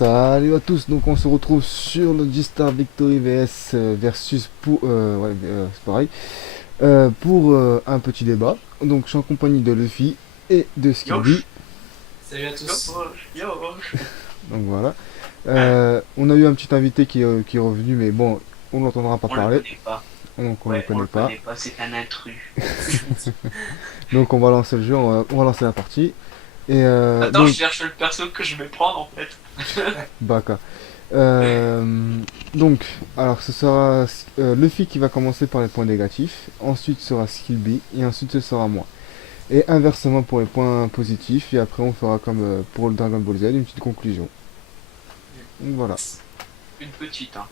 Salut à tous, donc on se retrouve sur le G-Star Victory VS versus pour c'est pareil pour un petit débat. Donc je suis en compagnie de Luffy et de Skibby. Yosh, Salut à tous. Yosh. Donc voilà. On a eu un petit invité qui est revenu, mais bon, on l'entendra pas On le parler, connaît pas. donc on le Ouais, on connaît le pas. connaît pas, c'est un intrus. Donc on va lancer le jeu, on va lancer la partie. Et Attends, je donc cherche le perso que je vais prendre en fait. Baka. Donc, alors ce sera Luffy qui va commencer par les points négatifs, ensuite sera Skilby, et ensuite ce sera moi. Et inversement pour les points positifs, et après on fera comme pour le Dragon Ball Z, une petite conclusion. Donc voilà. Une petite, hein.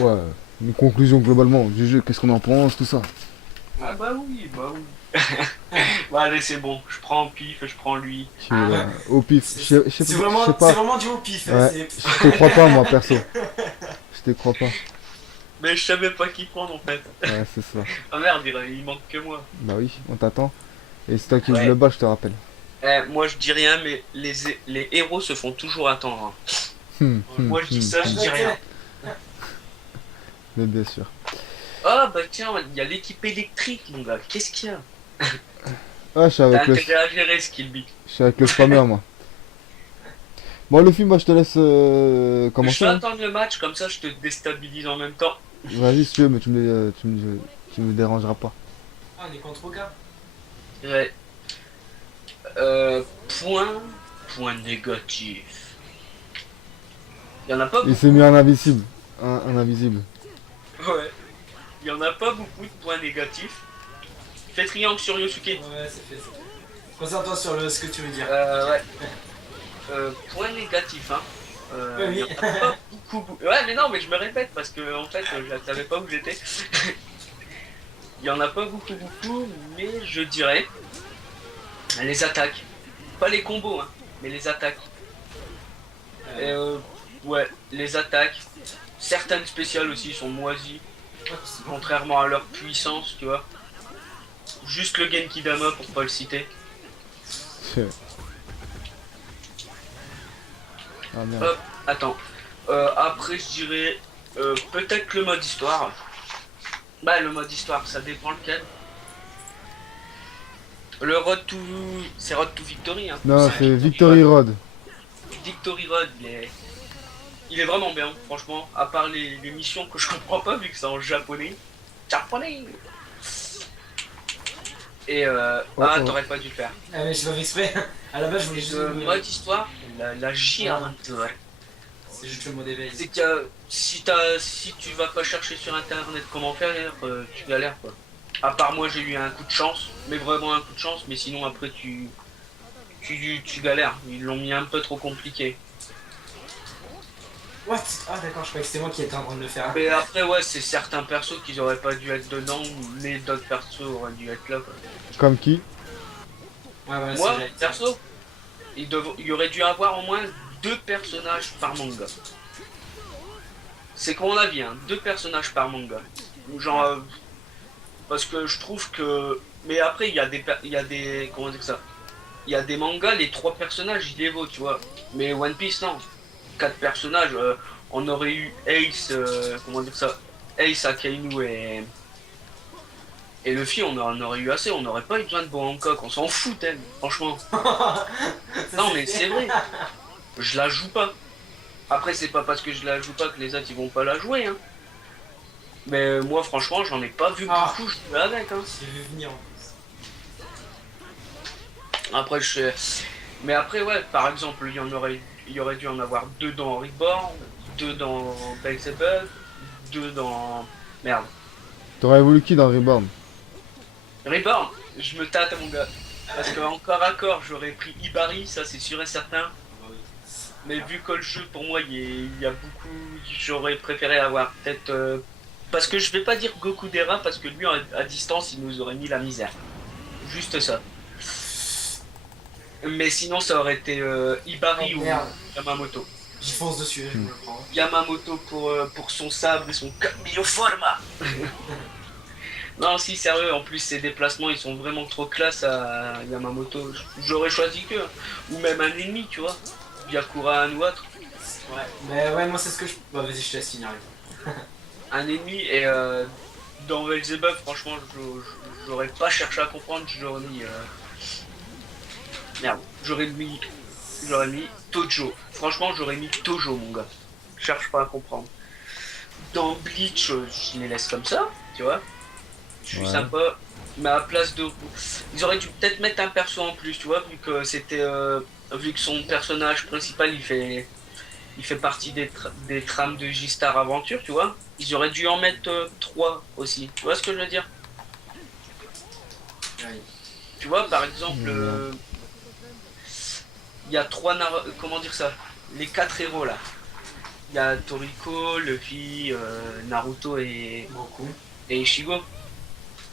Ouais, une conclusion globalement du jeu, qu'est-ce qu'on en pense, tout ça. Ah bah oui, bah oui. Bah allez, c'est bon, je prends au pif, je prends lui. Tu es là, au pif, C'est je sais pas, vraiment du haut pif. Ouais. C'est- je te crois pas moi perso. Je te crois pas. Mais je savais pas qui prendre en fait. Ouais, c'est ça. Ah merde, il manque que moi. Bah oui, on t'attend. Et c'est toi qui ouvre Ouais. le bal, je te rappelle. Moi je dis rien, mais les héros se font toujours attendre, hein. Moi je dis ça, je dis rien. Mais bien sûr. Ah bah tiens, il y a l'équipe électrique mon gars, qu'est-ce qu'il y a? Ah, je suis T'as avec le, intérêt à gérer Skillby. je suis avec le spammer, moi. Bon, Luffy, moi, je te laisse Je commencer. vais Hein. attendre le match, comme ça je te déstabilise en même temps. Vas-y, si tu veux, mais tu me dérangeras pas. Ah, on est contre Oka. Ouais. Point. Point négatif. Il y en a pas Il s'est beaucoup. mis en invisible. Un invisible. Ouais. Il y en a pas beaucoup de points négatifs. Fais triangle sur Yosuke. Ouais, c'est fait. Concentre-toi sur ce que tu veux dire. Ouais. Point négatif, hein. Il y en Oui. a pas beaucoup. Ouais, mais non, mais je me répète parce que en fait, je ne savais pas où j'étais. Il y en a pas beaucoup, mais je dirais les attaques. Pas les combos, hein, mais les attaques. Et, ouais, les attaques. Certaines spéciales aussi sont moisies, contrairement à leur puissance, tu vois. Juste le Genki Dama pour pas le citer. Ah merde. Hop, attends. Après, je dirais peut-être le mode histoire. Bah, le mode histoire, ça dépend lequel. Le Road to. C'est Road to Victory, hein. Non, c'est Victory Road. Victory Road, il est vraiment bien, franchement. À part les missions que je comprends pas, vu que c'est en japonais. Japonais! Et Oh, ah, oh. t'aurais pas dû le faire. Ah, mais je l'avais exprès. À la base, je voulais juste. Le mode histoire, la giante. C'est juste le mot d'éveil. C'est que si tu vas pas chercher sur internet comment faire, tu galères quoi. À part moi, j'ai eu un coup de chance, mais vraiment un coup de chance, mais sinon après tu galères. Ils l'ont mis un peu trop compliqué. What? Ah, d'accord, je croyais que c'était moi qui étais en train de le faire. Mais après, ouais, c'est certains persos qui auraient pas dû être dedans, mais d'autres persos auraient dû être là quoi. Comme qui? Ouais, voilà, Moi, c'est perso, il y aurait dû avoir au moins deux personnages par manga. C'est mon avis, hein, deux personnages par manga. Genre, parce que je trouve que. Mais après, il y a des. Comment dire ça? Il y a des mangas, les trois personnages, ils les vaut, tu vois. Mais One Piece, non. Quatre personnages, on aurait eu Ace, comment dire ça? Ace, Akainu et Luffy, on en aurait eu assez, on n'aurait pas eu besoin de Boa Hancock, on s'en fout, elle, franchement. Non, mais c'est vrai, je la joue pas. Après, c'est pas parce que je la joue pas que les autres ils vont pas la jouer, hein. Mais moi, franchement, j'en ai pas vu Ah. beaucoup jouer avec, hein. J'ai vu venir en plus. Après, mais après, ouais, par exemple, il y aurait dû en avoir deux dans Reborn, deux dans Belzebub, deux dans. Merde. T'aurais voulu qui dans Reborn? Reborn, je me tâte, mon gars. Parce que encore à corps, j'aurais pris Ibari, ça c'est sûr et certain. Mais vu que le jeu, pour moi, il y a beaucoup. J'aurais préféré avoir peut-être. Parce que je vais pas dire Goku Dera, parce que lui, à distance, il nous aurait mis la misère. Juste ça. Mais sinon, ça aurait été Ibari Oh, ou merde. Yamamoto. J'y fonce dessus, je me le prends. Yamamoto pour son sabre et son Cambio Forma. Non, si, sérieux, en plus, ses déplacements, ils sont vraiment trop classe à Yamamoto. J'aurais choisi que. Ou même un ennemi, tu vois. Byakuran ou autre. Ouais, mais ouais, moi c'est ce que je. Bah, vas-y, je te laisse finir. Un ennemi et dans Belzebub, franchement, j'aurais pas cherché à comprendre, j'aurais mis. Merde, j'aurais mis Tojo. Franchement, j'aurais mis Tojo, mon gars. Je cherche pas à comprendre. Dans Bleach, je les laisse comme ça, tu vois. Je suis Ouais. sympa. Mais à la place de. Ils auraient dû peut-être mettre un perso en plus, tu vois, vu que c'était. Vu que son personnage principal il fait partie des trames de J-Star Aventure, tu vois. Ils auraient dû en mettre 3 aussi. Tu vois ce que je veux dire? Ouais. Tu vois, par exemple, Ouais. il y a comment dire ça? Les 4 héros là. Il y a Toriko, Luffy, Naruto Beaucoup. et Ichigo.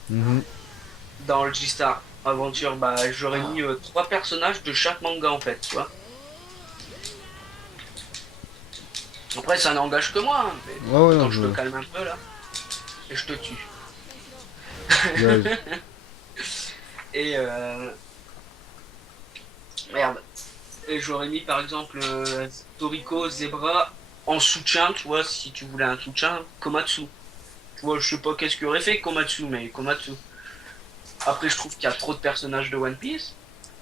Mhm. Dans le J-Star Aventure, bah, j'aurais mis 3 personnages de chaque manga en fait, tu vois. Après, ça n'engage que moi, hein, mais Ouais, ouais, attends, non, je te calme un peu là. Et je te tue. ouais, Et merde. Et j'aurais mis par exemple Toriko, Zebra en soutien, tu vois, si tu voulais un soutien, Komatsu. Tu vois, je sais pas qu'est-ce qu'il aurait fait Komatsu, mais Komatsu. Après, je trouve qu'il y a trop de personnages de One Piece.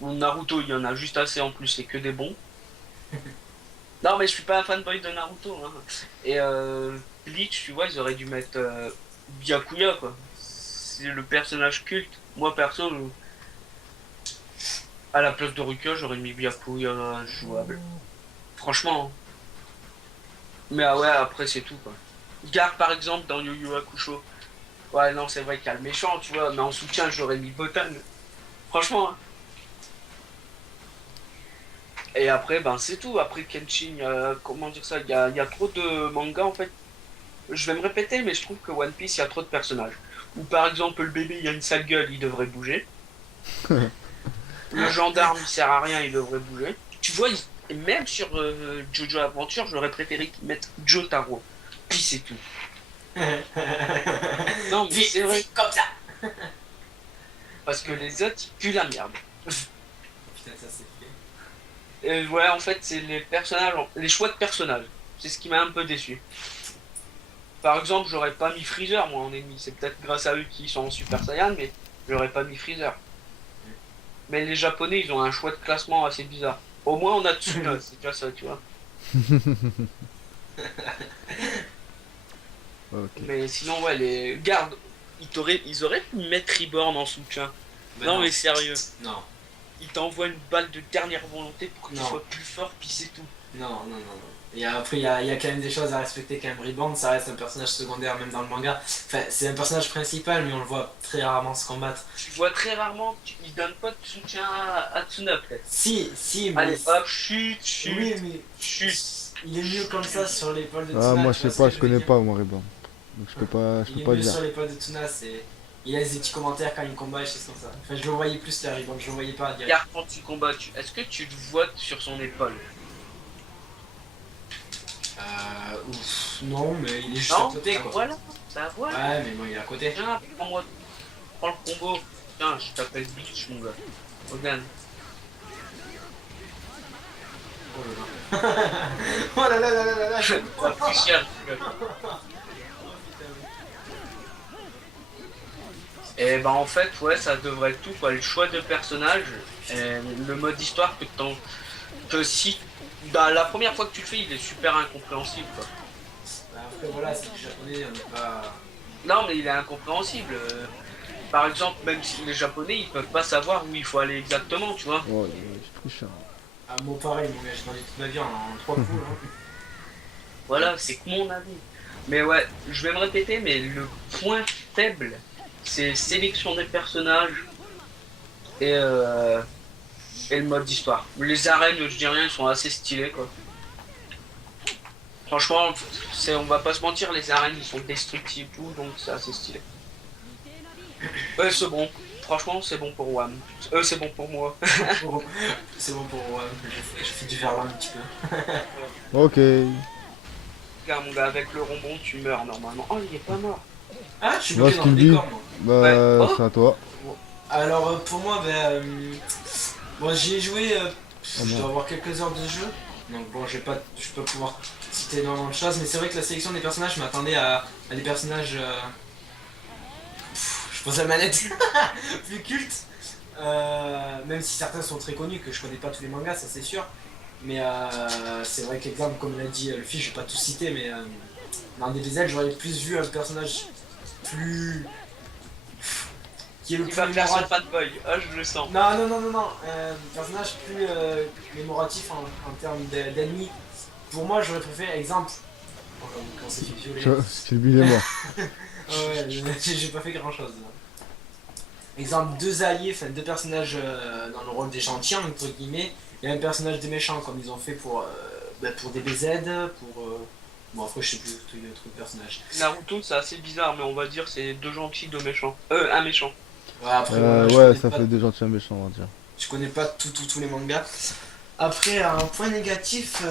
Ou Naruto, il y en a juste assez en plus, c'est que des bons. Non, mais je suis pas un fanboy de Naruto. Hein. Et Bleach, tu vois, ils auraient dû mettre Byakuya, quoi. C'est le personnage culte. Moi, perso, à la place de Ruka, j'aurais mis Byakuya jouable. Franchement. Hein. Mais ah ouais, après, c'est tout, quoi. Gar, par exemple, dans Yu Yu Hakusho. Ouais, non, c'est vrai qu'il y a le méchant, tu vois, mais en soutien, j'aurais mis Botan. Franchement. Hein. Et après, ben c'est tout. Après Kenshin, comment dire ça, il y a trop de mangas en fait. Je vais me répéter, mais je trouve que One Piece, il y a trop de personnages. Ou par exemple, le bébé, il a une sale gueule, il devrait bouger. Le gendarme, il sert à rien, il devrait bouger. Tu vois, et même sur Jojo Adventure, j'aurais préféré qu'ils mettent Jotaro. Puis c'est tout. Non, mais c'est vrai. Comme ça. Parce que les autres, ils puent la merde. Putain, ça c'est fait. Ouais, en fait, c'est les personnages, les choix de personnages. C'est ce qui m'a un peu déçu. Par exemple, j'aurais pas mis Freezer, moi, en ennemi. C'est peut-être grâce à eux qui sont en Super Saiyan, mais j'aurais pas mis Freezer. Mais les Japonais, ils ont un choix de classement assez bizarre. Au moins, on a Tsuna, c'est déjà ça, tu vois. ok. Mais sinon, ouais, les gardes, ils auraient pu mettre Reborn en soutien. Bah non, mais sérieux. Non. Ils t'envoient une balle de dernière volonté pour que tu Non. sois plus fort, puis c'est tout. Non. Et après, il y a quand même des choses à respecter quand même. Reborn, ça reste un personnage secondaire, même dans le manga. Enfin, c'est un personnage principal, mais on le voit très rarement se combattre. Tu vois très rarement, ils donnent pas de soutien à Tsuna, peut-être. Si, mais. Allez, hop, chut. Oui, mais. Chut. Il est mieux comme ça sur l'épaule de Ah, Tsuna. moi, tu je vois sais ce pas, que je veux connais dire. pas, moi, Reborn. Donc, je peux Il est pas mieux dire. sur l'épaule de Tsuna, c'est. Il laisse des petits commentaires quand il combat et choses comme ça. Enfin, je le voyais plus là, Reborn, je le voyais pas direct. Regarde quand tu combats, est-ce que tu le vois sur son épaule? Ouf, non, mais il est juste Non, à côté bah quoi. voilà, bah voilà. Ouais, mais bon, il est à côté. Tiens, prends-moi, prends le combo. Tiens, je t'appelle Bleach, mon gars. Regarde. Oh là là. Oh là là là là là là. Ça coûte cher, mon gars. Et bah en fait, ouais, ça devrait être tout, quoi. Le choix de personnage, et le mode histoire que si, bah, la première fois que tu le fais, il est super incompréhensible, quoi. Bah, après, voilà, c'est du japonais, on n'est pas. Non, mais il est incompréhensible. Par exemple, même si les japonais, ils peuvent pas savoir où il faut aller exactement, tu vois. Oh, je trouve cher. Ah, moi pareil, mon gars, j'ai vendu toute ma vie en 3 coups là. Voilà, c'est que mon avis. Mais ouais, je vais me répéter, mais le point faible, c'est sélection des personnages et, euh, et le mode d'histoire. Les arènes, je dis rien, ils sont assez stylés, quoi. Franchement, on va pas se mentir, les arènes, ils sont destructibles, tout, donc c'est assez stylé. Ouais, c'est bon. Franchement, c'est bon pour One. C'est bon pour moi. C'est bon pour moi, je fais du verlan un petit peu. Ok. Regarde, mon gars, avec le rombon, tu meurs normalement. Oh, il est pas mort. Ah, je suis Moi, bloqué ce dans le qu'il dit, décor, moi. bah, Ouais. Oh. c'est à toi. Alors, pour moi, bon, j'y ai joué, Oh je non. dois avoir quelques heures de jeu. Donc bon, je peux pouvoir citer énormément de choses, mais c'est vrai que la sélection des personnages, je m'attendais à des personnages, je pose la manette, plus cultes. Même si certains sont très connus, que je connais pas tous les mangas, ça c'est sûr. Mais c'est vrai qu'exemple, comme l'a dit Luffy, je vais pas tout citer, mais dans DBZ, j'aurais plus vu un personnage plus. Qui est le Il plus va faire son mémoratif. fanboy. Ah, je le sens. Non, un personnage plus mémoratif en termes d'ennemis. Pour moi, j'aurais préféré, exemple, quand c'est fait violer. Tu vois, Skilby est mort. Ouais, j'ai pas fait grand chose. Exemple, deux alliés, enfin deux personnages dans le rôle des gentils, entre guillemets, et un personnage des méchants, comme ils ont fait pour DBZ, pour. Bon, après, je sais plus tous les autres personnages. Naruto, c'est assez bizarre, mais on va dire c'est deux gentils, deux méchants. Un méchant. Ouais, après, voilà, Ouais, ça fait des gentils méchants, on va dire. je connais pas tous les mangas. Après, un point négatif,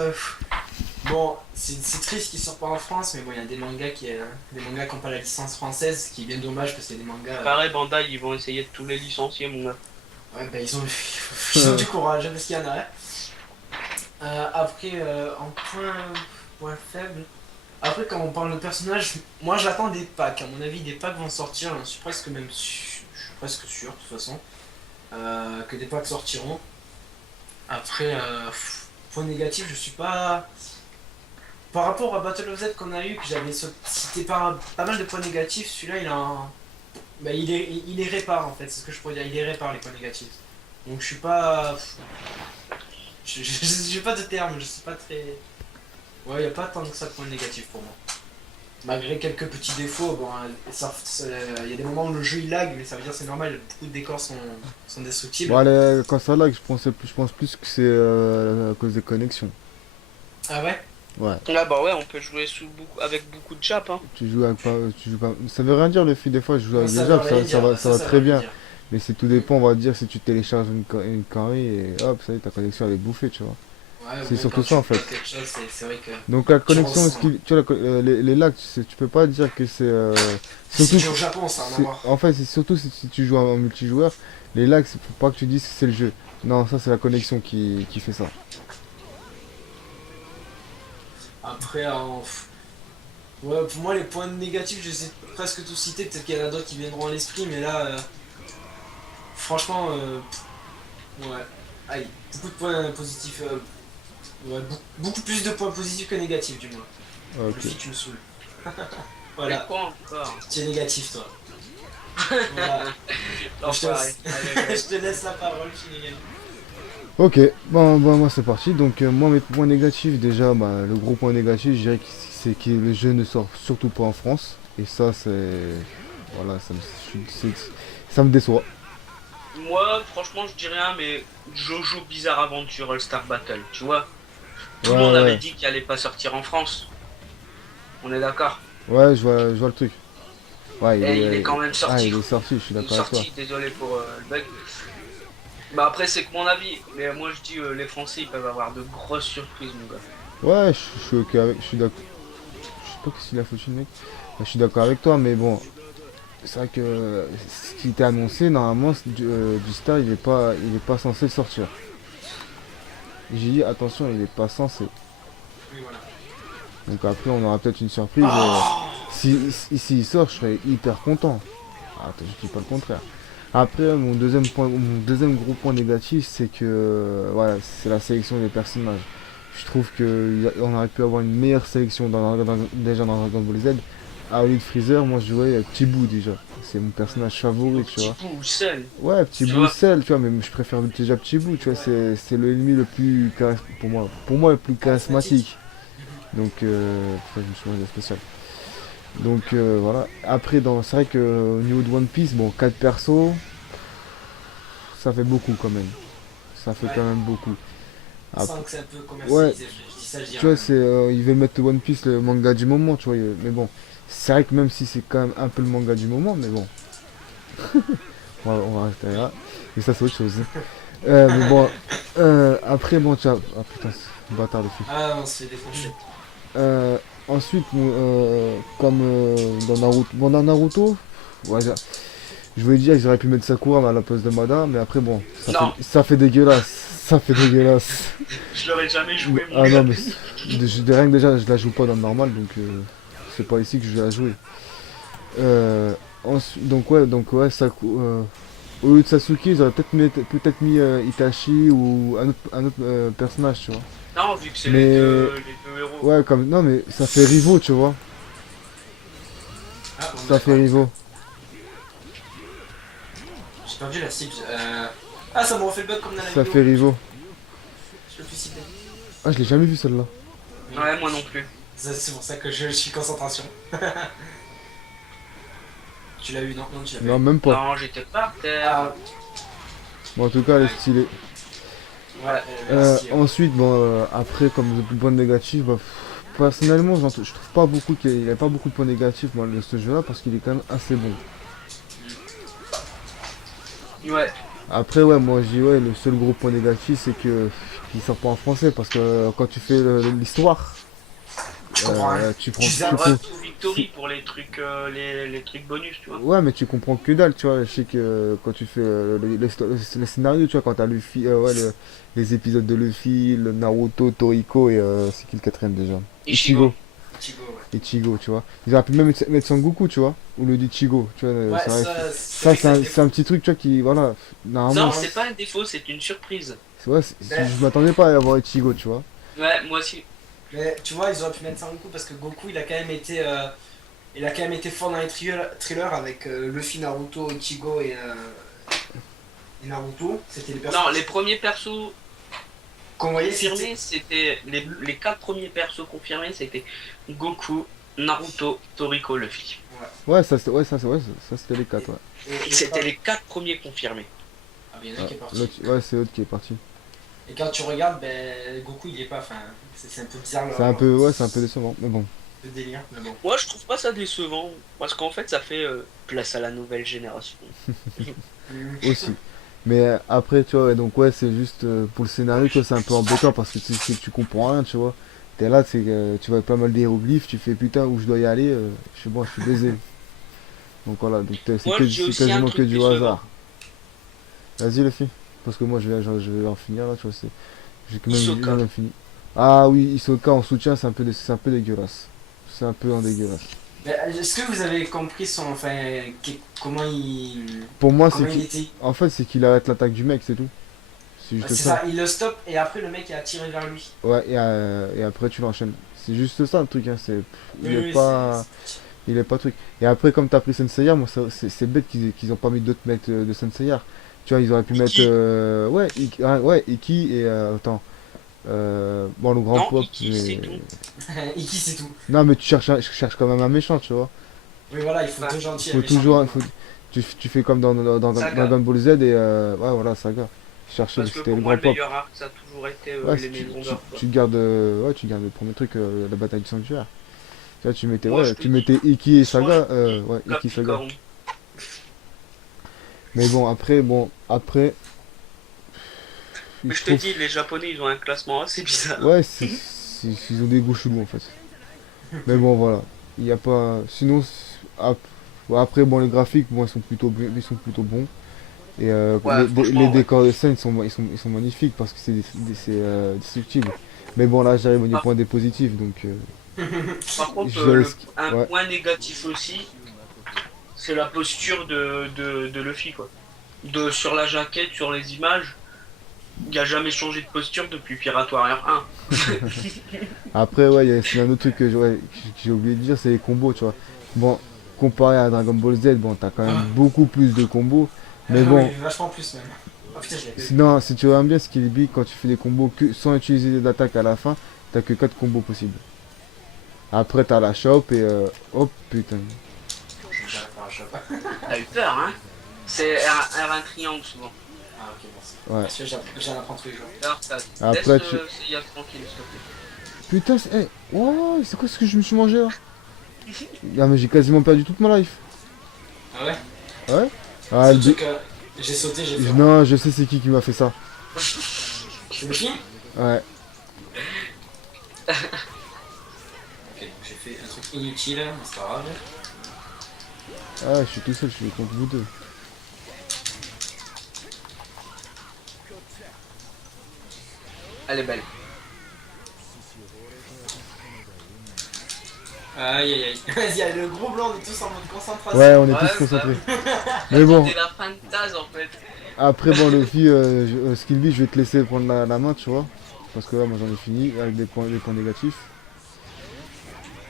bon, c'est triste qu'il sortent pas en France, mais bon, il y a des mangas qui n'ont pas la licence française, ce qui est bien dommage parce qu'il y a des mangas. Pareil, Bandai, ils vont essayer de tous les licencier, mon gars. Ouais, bah ils ont du courage, parce qu'il y en a. Hein. Après, en point faible. Après, quand on parle de personnages, moi j'attends des packs. À mon avis, des packs vont sortir. Je suis presque même sûr, je suis presque sûr, de toute façon, que des packs sortiront. Après, point négatif, je suis pas. Par rapport à Battle of Z qu'on a eu, que j'avais cité pas mal de points négatifs, celui-là bah, il est répare en fait, c'est ce que je pourrais dire, il est répare les points négatifs. Donc je suis pas. J'ai pas de terme, je suis pas très. Ouais, y a pas tant que ça de points négatifs pour moi. Malgré quelques petits défauts, bon, y a des moments où le jeu il lag, mais ça veut dire que c'est normal, beaucoup de décors sont destructibles. Bon, allez, quand ça lag, je pense plus que c'est à cause des connexions. Ah ouais. Ouais. Là, bah ouais, on peut jouer avec beaucoup de chap, hein. Tu joues pas. Ça veut rien dire le fil, des fois je joue avec Ça des veut apps, rien dire, ça va veut très rien bien. dire. Mais c'est tout dépend, on va dire, si tu télécharges une connerie et hop, ça y est, ta connexion elle est bouffée, tu vois. Ouais, C'est même surtout quand ça, en tu fait. fais quelque chose, c'est vrai que. Donc la Tu connexion, ressens. tu vois, les lags, tu peux pas dire que c'est. Si Surtout, tu es au Japon, ça a rien à voir. en fait, c'est surtout si tu joues en multijoueur, les lags, faut pas que tu dises que c'est le jeu. Non, ça c'est la connexion qui fait ça. Après, ouais, pour moi, les points négatifs, je sais presque tout citer. Peut-être qu'il y en a d'autres qui viendront à l'esprit, mais là, franchement, ouais. Aïe, beaucoup de points positifs. Ouais, beaucoup plus de points positifs que négatifs, du moins. Le Ok. fit, tu me saoules. Mais Voilà, quoi encore? tu es négatif, toi. Voilà. Non, je, te pareil. laisse... Allez, je te laisse la parole, je suis négatif. Ok, bon, moi c'est parti. Donc moi mes points négatifs, déjà, bah, le gros point négatif, je dirais que c'est que le jeu ne sort surtout pas en France. Et ça c'est... Voilà, ça me déçoit. moi, franchement, je dis rien, mais Jojo Bizarre Adventure All-Star Battle, tu vois? Tout le Ouais, monde avait ouais. dit qu'il allait pas sortir en France. On est d'accord? Ouais, je vois le truc. Ouais, Et il est quand même sorti. il est sorti, je suis Il est d'accord avec toi. sorti, désolé pour le bug. Bah après, c'est que mon avis. Mais moi, je dis, les Français, ils peuvent avoir de grosses surprises, mon gars. Ouais, je suis ok avec... Je suis d'accord. Je sais pas qu'est-ce qu'il a foutu le mec. Bah, je suis d'accord avec toi, mais bon... C'est vrai que ce qui était annoncé, normalement, du Star, il est pas censé sortir. J'ai dit, attention, il est pas censé. Oui, voilà. Donc après, on aura peut-être une surprise. Si il sort, je serais hyper content. Ah, attends, je dis pas le contraire. Après, mon deuxième gros point négatif, c'est que voilà, c'est la sélection des personnages. Je trouve qu'on aurait pu avoir une meilleure sélection déjà dans Dragon Ball Z. À lieu de Freezer, moi je jouais avec Petit Boo déjà. C'est mon personnage favori, tu Petit vois. bout seul. Ouais, Petit Tu Boo vois. seul, tu vois, mais je préfère déjà Petit Boo, tu vois, c'est l'ennemi le plus pour moi le plus charismatique. Donc pour ça, je me suis choisi spécial. Donc voilà. Après, c'est vrai que au niveau de One Piece, bon, 4 persos, ça fait beaucoup quand même. Ça fait Ouais. quand même beaucoup. On Après, sent que c'est un peu commercialisé, je dis ça, je dis tu vois, rien. ils veulent mettre One Piece le manga du moment, tu vois. Mais bon, c'est vrai que même si c'est quand même un peu le manga du moment, mais bon, on va rester là. Et ça, c'est autre chose. Mais bon, après, bon, tu vois. Ah putain, c'est un bâtard de fille. Ah, on se fait défoncer. Ensuite, comme dans Naruto, bon, dans Naruto, ouais, je voulais dire qu'ils auraient pu mettre Sakura à la place de Madara, mais après, bon, Non. ça fait dégueulasse. Ça fait dégueulasse. Je l'aurais jamais joué, mon Ah gars. non, mais rien que déjà, je la joue pas dans le normal, donc c'est pas ici que je vais la jouer. Donc ouais, au lieu de Sasuke, ils auraient peut-être mis Itachi ou un autre personnage, tu vois. Non, vu que c'est Mais les deux héros. ouais, comme non, mais ça fait rivaux, tu vois. Ah, bon, Ça fait rivaux. j'ai perdu la cible. Ah, ça me refait le bug comme dans la Ça vidéo. fait rivaux. Je peux plus cibler. Ah, je l'ai jamais vu celle-là. Ouais, moi non plus. C'est pour ça que je suis concentration. Tu l'as eu, non? Non, tu l'as pas Non, eu. même pas. Non, j'étais par terre. Ah, Bon, en tout cas, elle est stylée. ouais, merci. Ensuite, bon, après, comme point négatif, bah, personnellement, je trouve pas beaucoup qu'il n'y a pas beaucoup de points négatifs moi, de ce jeu-là parce qu'il est quand même assez bon. Ouais. Après, ouais, moi, je dis, ouais, le seul gros point négatif, c'est que qu'il sort pas en français parce que quand tu fais l'histoire, Je comprends rien. tu prends, Tu tu sais, com- Ouais, tout Victory pour les trucs, les trucs bonus, tu vois. ouais, mais tu comprends que dalle, tu vois. Je sais que quand tu fais les scénarios, tu vois, quand t'as Luffy, ouais, les épisodes de Luffy, le Naruto, Toriko et c'est qui le quatrième déjà? Ichigo. Chigo, ouais. Ichigo, tu vois. Ils auraient pu même mettre Sangoku, tu vois, ou le Ichigo, tu vois. Ouais, c'est vrai ça, que- c'est vrai que ça c'est un petit truc, tu vois, qui, voilà, normalement, Non, c'est pas un défaut, c'est une surprise. ouais, je m'attendais pas à avoir Ichigo, tu vois. Ouais, moi aussi. Mais tu vois, ils auraient pu mettre Sangoku parce que Goku, il a quand même été, fort dans les thrillers avec Luffy, Naruto, Ichigo et Naruto. C'était les Non, personnages les premiers persos qu'on voyait. confirmés, c'était les 4 premiers persos confirmés, c'était Goku, Naruto, Toriko, Luffy. Ouais, ça, c'était les 4, ouais. C'était les 4 premiers confirmés. Ah, mais il y en a un qui est parti. Ouais, c'est l'autre qui est parti. Et quand tu regardes, ben, Goku, il est pas. Enfin, c'est un peu bizarre C'est un peu, ouais, c'est un peu décevant, mais bon. le délire. Mais bon. Moi, je trouve pas ça décevant, parce qu'en fait, ça fait place à la nouvelle génération. Aussi. Mais après, tu vois, donc ouais, c'est juste pour le scénario, tu vois, c'est un peu embêtant parce que tu comprends rien, tu vois. T'es là, tu vois pas mal d'hiéroglyphes, tu fais putain où je dois y aller, je sais bon, je suis baisé. Donc voilà, donc Moi, j'ai aussi un quasiment que truc du décevant. hasard. Vas-y les filles, parce que moi je vais en finir là, tu vois, j'ai quand même Hisoka. même fini. Ah oui, Hisoka en soutien, c'est un peu dégueulasse. C'est un peu dégueulasse. Mais est-ce que vous avez compris son. Enfin, comment il. Pour moi, Comment c'est il qu'il était. en fait, c'est qu'il arrête l'attaque du mec, c'est tout. C'est juste C'est ça. ça, il le stoppe et après le mec est attiré vers lui. Ouais, et après tu l'enchaînes. C'est juste ça le truc, hein. Il Oui, est oui, pas, il est pas truc. Et après, comme t'as pris Senseiya, moi c'est bête qu'ils ont pas mis d'autres mecs de Senseiya. Tu vois, ils auraient pu Iki. mettre, ouais, ouais, Iki et attends, bon le grand Non, pop. Iki, mais- c'est tout. Iki, c'est tout. Non, mais je cherche quand même un méchant, tu vois. Oui, voilà, il faut Bah, deux gentils. Faut un méchant. toujours, tu fais comme dans Saga. Dragon Ball Z et ouais, voilà, Saga. Chercher, Parce que c'était pour le moi, grand le pop. meilleur arc, ça a toujours été Ouais, les Médrondeurs. tu gardes, ouais, tu gardes le premier truc, la bataille du sanctuaire. Tu vois, tu mettais, Moi, ouais, je te tu dis, mettais Iki et soit Saga, je ouais, Iki Saga. Capricorne. Mais bon, après, Mais je te dis, les Japonais, ils ont un classement assez bizarre. ouais, ils ont des goûts chelous en fait. Mais bon, voilà, il y a pas, sinon, bon, après, bon, les graphiques, bon, ils sont plutôt bons. Et Ouais, franchement, les ouais. décors de scène ils sont magnifiques parce que c'est destructible. Mais bon, là, j'arrive au Ah. point des positifs, donc Par contre, je risque. un Ouais. point négatif aussi, c'est la posture de Luffy, quoi. Sur la jaquette, sur les images, il a jamais changé de posture depuis Pirate Warrior 1. Après, ouais, c'est un autre truc que j'ai oublié de dire, c'est les combos, tu vois. Bon, comparé à Dragon Ball Z, bon, t'as quand même beaucoup plus de combos. Mais bon, Oui, vachement plus même. Oh putain, je l'ai fait. sinon, si tu regardes bien ce qu'il est quand tu fais des combos sans utiliser d'attaque à la fin, t'as que 4 combos possibles. Après, t'as la chope et oh putain. J'arrive pas à choper. T'as eu peur, hein? C'est R1 triangle souvent. Ah, ok, merci. Ouais. Parce que j'en apprends tous les jours. Alors, ça Après, laisse tu- Seiya tranquille, s'il te plaît. Putain, oh, c'est quoi ce que je me suis mangé là? Ah, mais j'ai quasiment perdu toute ma life. Ah ouais? Ouais? Ah, C'est le le truc, j'ai sauté, j'ai fait. non, je sais c'est qui m'a fait ça. C'est le film? Ouais. Ok, donc j'ai fait un truc inutile, mais c'est pas grave. Ah, je suis tout seul, je suis contre vous deux. Elle est belle. Aïe aïe aïe. Vas-y, il y a le gros blanc, on est tous en mode concentration. Ouais, on est Ouais, tous ça- concentrés. Mais bon, C'était la fin de Taz en fait. après, bon, Luffy, Skillby, je vais te laisser prendre la main, tu vois. Parce que là, moi, j'en ai fini avec les points négatifs.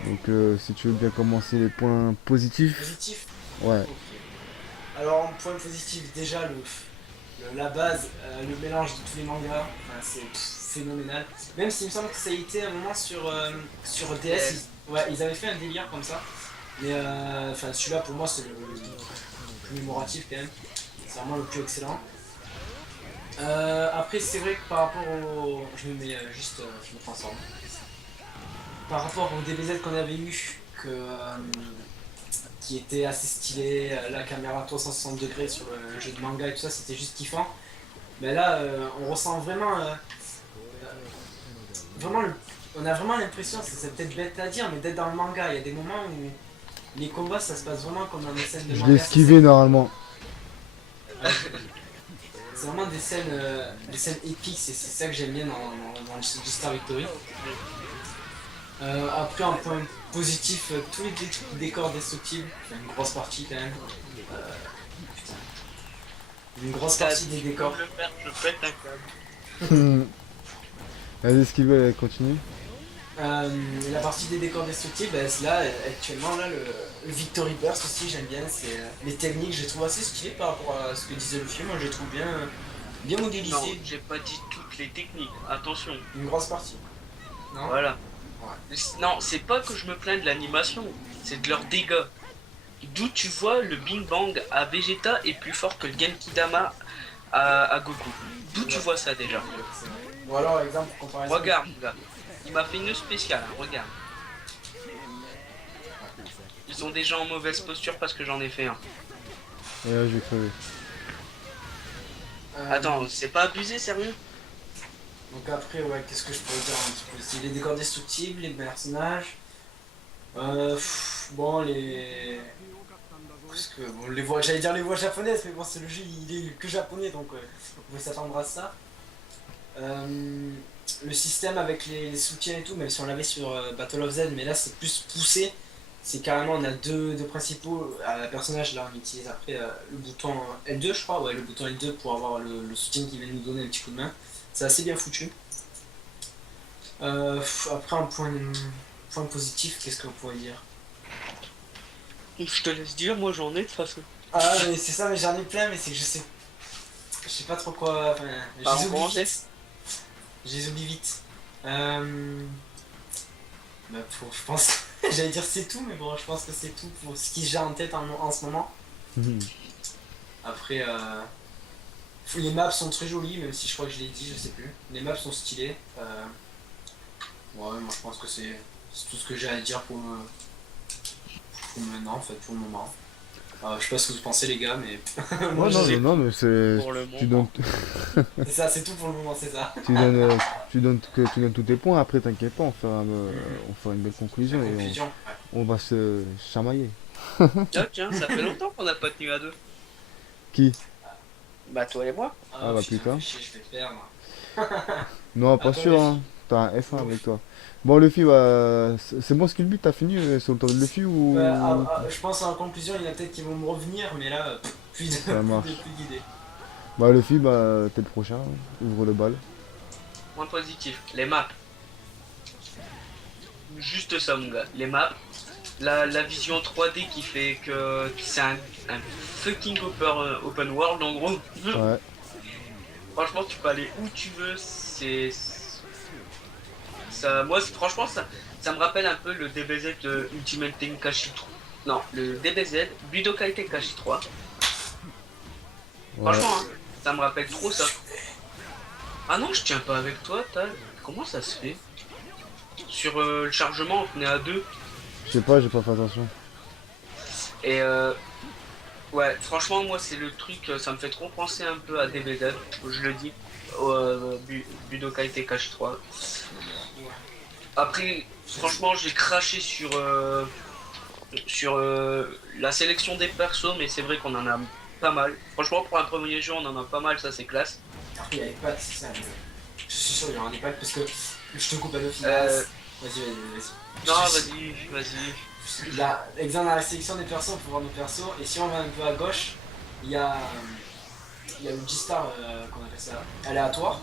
Donc, si tu veux bien commencer les points positifs. Positif. Ouais. Ok. Alors en point positif, déjà la base, le mélange de tous les mangas, enfin, c'est phénoménal. Même s'il me semble que ça a été un moment sur DS, ils avaient fait un délire comme ça. Mais enfin celui-là pour moi c'est le plus mémoratif quand même. C'est vraiment le plus excellent. Après c'est vrai que par rapport au... Je me mets juste... je me transforme. Par rapport au DBZ qu'on avait eu, qui était assez stylé, la caméra 360 degrés sur le jeu de manga et tout ça, c'était juste kiffant. Mais là, on ressent vraiment, on a vraiment l'impression, c'est peut-être bête à dire, mais d'être dans le manga. Il y a des moments où les combats, ça se passe vraiment comme dans des scènes de Je manga. l'ai esquivé normalement. C'est vraiment des scènes épiques, c'est ça que j'aime bien dans le Star Victory. Après, un point positif, tous les décors destructibles, une grosse partie quand même. Putain. Une grosse partie des décors. Je peux le faire, je pète un câble. Vas-y, esquiver, continue. La partie des décors destructibles, bah, c'est là, actuellement, là, le Victory Burst aussi, j'aime bien. C'est, les techniques, je les trouve assez stylées par rapport à ce que disait le film. Moi, je les trouve bien Non, modélisées. j'ai pas dit toutes les techniques, attention. Une grosse partie. Non. Voilà. Non, c'est pas que je me plains de l'animation, c'est de leurs dégâts. D'où tu vois le Bing Bang à Vegeta est plus fort que le Genki Dama à Goku. D'où tu vois ça déjà. C'est vrai. Bon, alors, exemple, comparaison. Regarde, là. Il m'a fait une spéciale, hein, regarde. Ils ont déjà en mauvaise posture parce que j'en ai fait un. Et là, je vais crever. Attends, c'est pas abusé, sérieux? Donc après, ouais, qu'est-ce que je pourrais dire un petit peu? C'est les décors destructibles, les personnages. Bon, les... Parce que, bon, les voix, j'allais dire les voix japonaises, mais bon, c'est le jeu, il est que japonais, donc on pouvait s'attendre à ça. Le système avec les soutiens et tout, même si on l'avait sur Battle of Z, mais là c'est plus poussé. C'est carrément, on a deux principaux personnages, là on utilise après le bouton L2 je crois, ouais le bouton L2 pour avoir le soutien qui vient nous donner un petit coup de main. C'est assez bien foutu. Après un point positif, qu'est-ce qu'on pourrait dire? Je te laisse dire, moi j'en ai de toute façon. Ah mais c'est ça, mais j'en ai plein, mais c'est que je sais pas trop quoi, enfin, je Bah, les on oublie commence. vite. Je les oublie vite. Bah, je pense, j'allais dire c'est tout, mais bon, je pense que c'est tout pour ce qui j'ai en tête en ce moment. Après, les maps sont très jolies, même si je crois que je l'ai dit, je sais plus. Les maps sont stylées. Ouais, moi je pense que c'est tout ce que j'ai à dire pour maintenant, en fait, pour le moment. Je sais pas ce que vous pensez, les gars, mais. Moi, Ouais, je sais. non, mais c'est. Pour le Tu moment. donnes, C'est ça, c'est tout pour le moment, c'est ça. tu donnes tous tes points, après t'inquiète pas, on fera une belle conclusion et Conclusion, ouais. on va se chamailler. Tiens, ça fait longtemps qu'on n'a pas tenu à deux. Qui? Bah toi et moi. Ah, bah, putain, putain. fais chier, je vais perdre. Non, pas Attends, sûr, Luffy. hein. T'as un F1 avec toi. Bon, Luffy, bah, c'est bon, Skillby, t'as fini sur le tour de Luffy ou. Je pense en conclusion, il y en a peut-être qui vont me revenir, mais là, plus Ça marche. plus d'idées. Bah, Luffy, bah, t'es le prochain, hein. Ouvre le bal. Point positif, les maps. Juste ça mon gars, les maps. La vision 3D qui fait que c'est un fucking open world en gros. Ouais. Franchement tu peux aller où tu veux, ça, moi franchement ça me rappelle un peu le DBZ de Ultimate Tenkaichi 3. Non, le DBZ Budokai Tenkaichi 3. Ouais. Franchement, hein, ça me rappelle trop ça. Ah non, je tiens pas avec toi, Tal. Comment ça se fait? Sur le chargement, on est à 2. Je sais pas, j'ai pas fait attention. Et ouais, franchement, moi, c'est le truc, ça me fait trop penser un peu à DBZ, je le dis, au Budokai Tenkaichi 3. Après, franchement, j'ai craché sur la sélection des persos, mais c'est vrai qu'on en a pas mal. Franchement, pour un premier jeu, on en a pas mal, ça c'est classe. Il n'y avait pas de ça. Je suis sûr, il y aura un impact parce que je te coupe à l'office. Euh, Vas-y, vas-y. Non, vas-y. Il y a exemple dans la sélection des persos, on peut voir nos persos. Et si on va un peu à gauche, il y a, il y a le G-Star, qu'on appelle ça, aléatoire.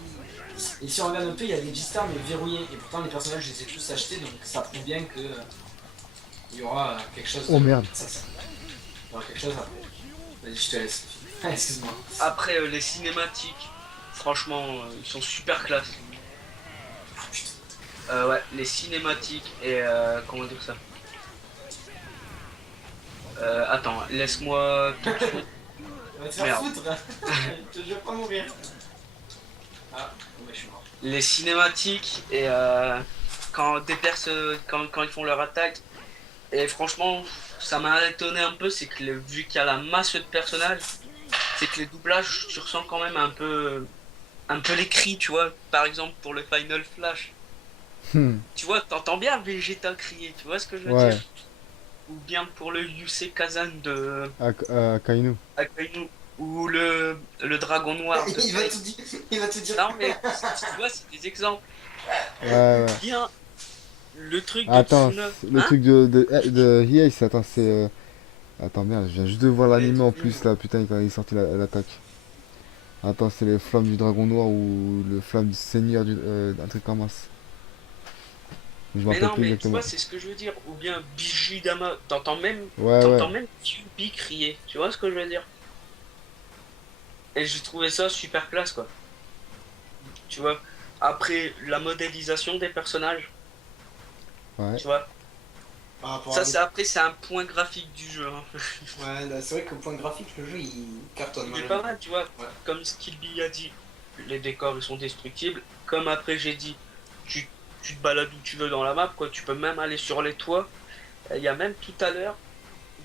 Et si on regarde un peu, il y a des G-Stars mais verrouillés. Et pourtant, les personnages, je les ai tous achetés, donc ça prouve bien que il y aura quelque chose. Oh merde. Il y aura quelque chose après. Vas-y, je te laisse. Excuse-moi. Après, les cinématiques, franchement, ils sont super classe. Ah, putain. Ouais, les cinématiques et comment dire ça. Attends, laisse-moi tout de suite. On va te faire Merde. foutre. Je vais pas mourir. Ah, bon, bah, je suis mort. Les cinématiques et quand des personnes, quand ils font leur attaque. Et franchement, ça m'a étonné un peu, c'est que vu qu'il y a la masse de personnages, c'est que les doublages, tu ressens quand même un peu les cris, tu vois. Par exemple, pour le Final Flash. Hmm. Tu vois, t'entends bien Vegeta crier, tu vois ce que je veux Ouais. dire? Ou bien pour le Yusei Kazan de Kainu. Akainu, ou le dragon noir de Il va Snake. tout dire. Il va tout dire. Non mais, tu vois, c'est des exemples. Ouais. Bien, le truc de Attends, Tsuna... le Hein. truc de Hiei, attends, c'est. Attends, merde, je viens juste de voir l'anime en plus là, putain, quand il est sorti l'attaque. Attends, c'est les flammes du dragon noir ou le flamme du seigneur un truc comme ça. Je me Mais rappelle non, plus mais tu exactement. vois, c'est ce que je veux dire. Ou bien Bijidama, Ouais, t'entends ouais. même Kyuubi crier, tu vois ce que je veux dire? Et j'ai trouvé ça super classe, quoi. Tu vois, après la modélisation des personnages, Ouais. tu vois, Par rapport ça à c'est après, c'est un point graphique du jeu, hein. Ouais, là, c'est vrai qu'au point graphique, le jeu il cartonne. Il est pas mal, tu vois. Ouais. Comme Skillby a dit, les décors ils sont destructibles. Comme après j'ai dit, tu, tu te balades où tu veux dans la map, quoi. Tu peux même aller sur les toits. Il y a même tout à l'heure,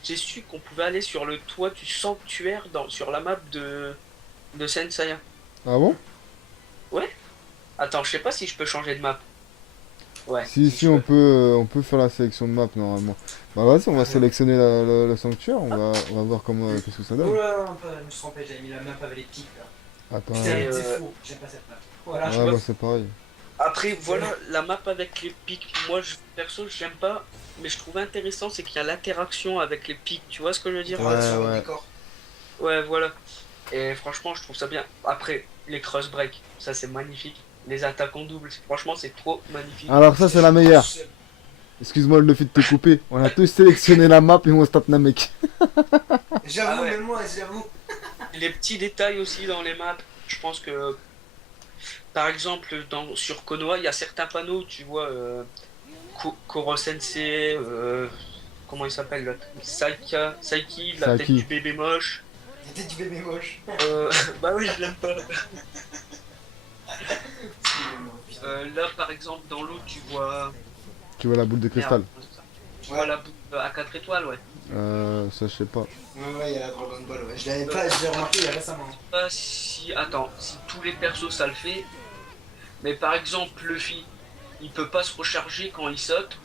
j'ai su qu'on pouvait aller sur le toit du sanctuaire sur la map de Senseiya. Ah bon? Ouais. Attends, je sais pas si je peux changer de map. Ouais, Si, je peux. on peut faire la sélection de map normalement. Bah vas-y, on va sélectionner le sanctuaire, on va voir comment, qu'est-ce que ça donne. Oula, non, je me suis trompé, j'avais mis la map avec les pics là. Attends, Putain, Et, c'est faux, j'aime pas cette map. Voilà, ouais, bah c'est pareil. Après, voilà, la map avec les pics, moi, perso, j'aime pas, mais je trouve intéressant, c'est qu'il y a l'interaction avec les pics, tu vois ce que je veux dire? Ouais, sur le ouais. décor. Ouais, voilà. Et franchement, je trouve ça bien. Après, les cross break, ça c'est magnifique. Les attaques en double, franchement, c'est trop magnifique. Alors ça c'est la meilleure. Excuse-moi le fait de te couper. On a tous sélectionné la map et on se tape Namek. J'avoue, Ah ouais. même moi, j'avoue. Les petits détails aussi dans les maps, je pense que, par exemple, sur Konoha, il y a certains panneaux, tu vois, Koro Sensei, comment il s'appelle, Saiki, la tête Saiki. du bébé moche. C'était du bébé moche. Bah oui, je l'aime pas. Là, par exemple, dans l'eau, tu vois. Tu vois la boule de cristal. Merde, tu vois la boucle à 4 étoiles, ouais. Ça je sais pas. Ouais, il y a la Dragon Ball, ouais. Je l'avais pas, je l'ai remarqué il y a récemment. Pas si. Attends, si tous les persos ça le fait. Mais par exemple, Luffy, il peut pas se recharger quand il saute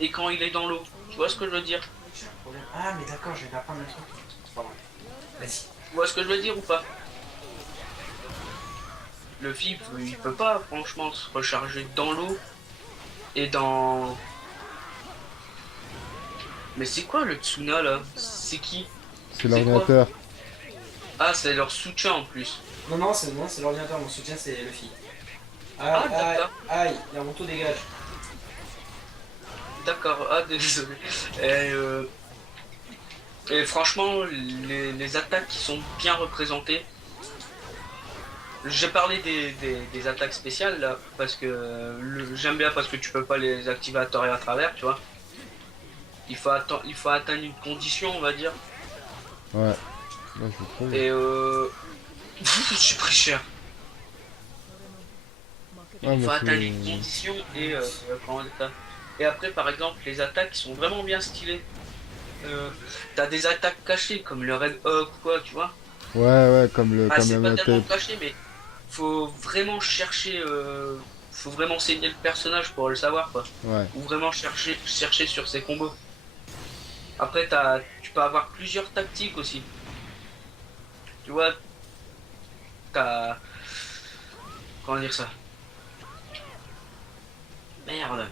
et quand il est dans l'eau. Tu vois ce que je veux dire? J'ai un problème. Ah, mais d'accord, je vais apprendre le truc. Pardon. Vas-y. Tu vois ce que je veux dire ou pas? Luffy, il peut pas franchement se recharger dans l'eau et dans. Mais c'est quoi le Tsuna là? C'est qui? C'est l'ordinateur. Ah, c'est leur soutien en plus. Non, c'est l'ordinateur, mon soutien c'est Luffy. Ah, Aïe, d'accord. aïe, la moto dégage. D'accord, ah désolé. Et franchement, les attaques qui sont bien représentées. J'ai parlé des attaques spéciales là, parce que j'aime bien parce que tu peux pas les activer à tort et à travers, tu vois. Il faut atteindre une condition, on va dire. Ouais. Là je trouve. Et j'ai pris cher. Ouais, Il faut moi atteindre une c'est. condition et comment dire ça. Et après, par exemple, les attaques qui sont vraiment bien stylées. T'as des attaques cachées comme le Red Hawk ou quoi, tu vois. Ouais, Ah, comme c'est la pas tellement tête. caché, mais faut vraiment chercher, faut vraiment saigner le personnage pour le savoir, quoi. Ouais. Ou vraiment chercher sur ses combos. Après, tu peux avoir plusieurs tactiques aussi. Tu vois, t'as comment dire ça? Merde.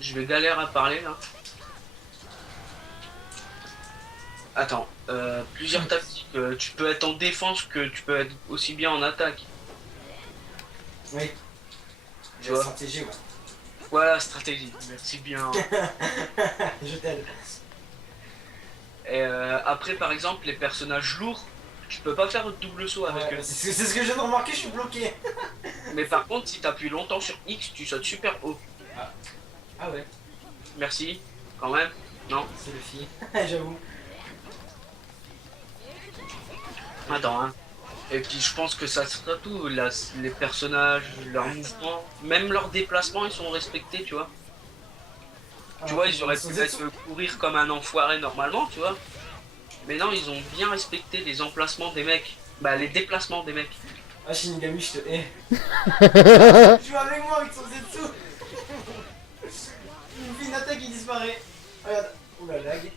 Je vais galère à parler là. Attends, plusieurs tactiques. Tu peux être en défense que tu peux être aussi bien en attaque. Oui. Tu J'ai la vois. stratégie, ouais. Voilà, stratégie. Merci bien. Je t'aide. Et après, par exemple, les personnages lourds, tu peux pas faire de double saut avec Ouais, eux. c'est ce que je viens de remarquer, je suis bloqué. Mais par contre, si tu appuies longtemps sur X, tu sautes super haut. Ah ouais, Merci, quand même. Non, c'est le fille. J'avoue. attends, hein. Et puis je pense que ça sera tout. Là, les personnages, leurs mouvements, même leurs déplacements, ils sont respectés, tu vois. Tu vois, ils auraient pu mettre courir comme un enfoiré normalement, tu vois. Mais non, ils ont bien respecté les emplacements des mecs. Bah, les déplacements des mecs. Ah, Shinigami, je te hais. Tu joues avec moi avec son Zetsu. Il fait une attaque, il disparaît. Regarde. Oula, lag.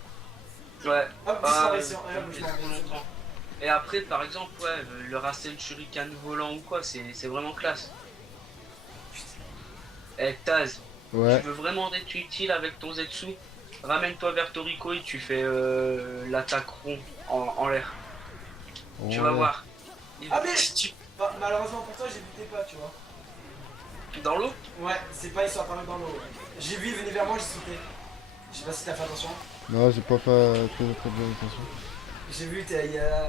Ouais. Hop, disparition. Regarde, je m'en vais. longtemps. Et après, par exemple, ouais, le Rasen Shuriken volant ou quoi, c'est vraiment classe. Eh, Taz, Ouais. tu veux vraiment être utile avec ton Zetsu? Ramène-toi vers Toriko et tu fais l'attaque rond en l'air. Tu vas Ouais. voir. Ah, mais- Tu- Bah, malheureusement pour toi, j'ai vu tes pas, tu vois. Dans l'eau? Ouais, c'est pas, ils sont apparus dans l'eau. Ouais. J'ai vu, il venait vers moi, j'ai sauté. Je sais pas si t'as fait attention. Non, j'ai pas fait très bien attention. J'ai vu,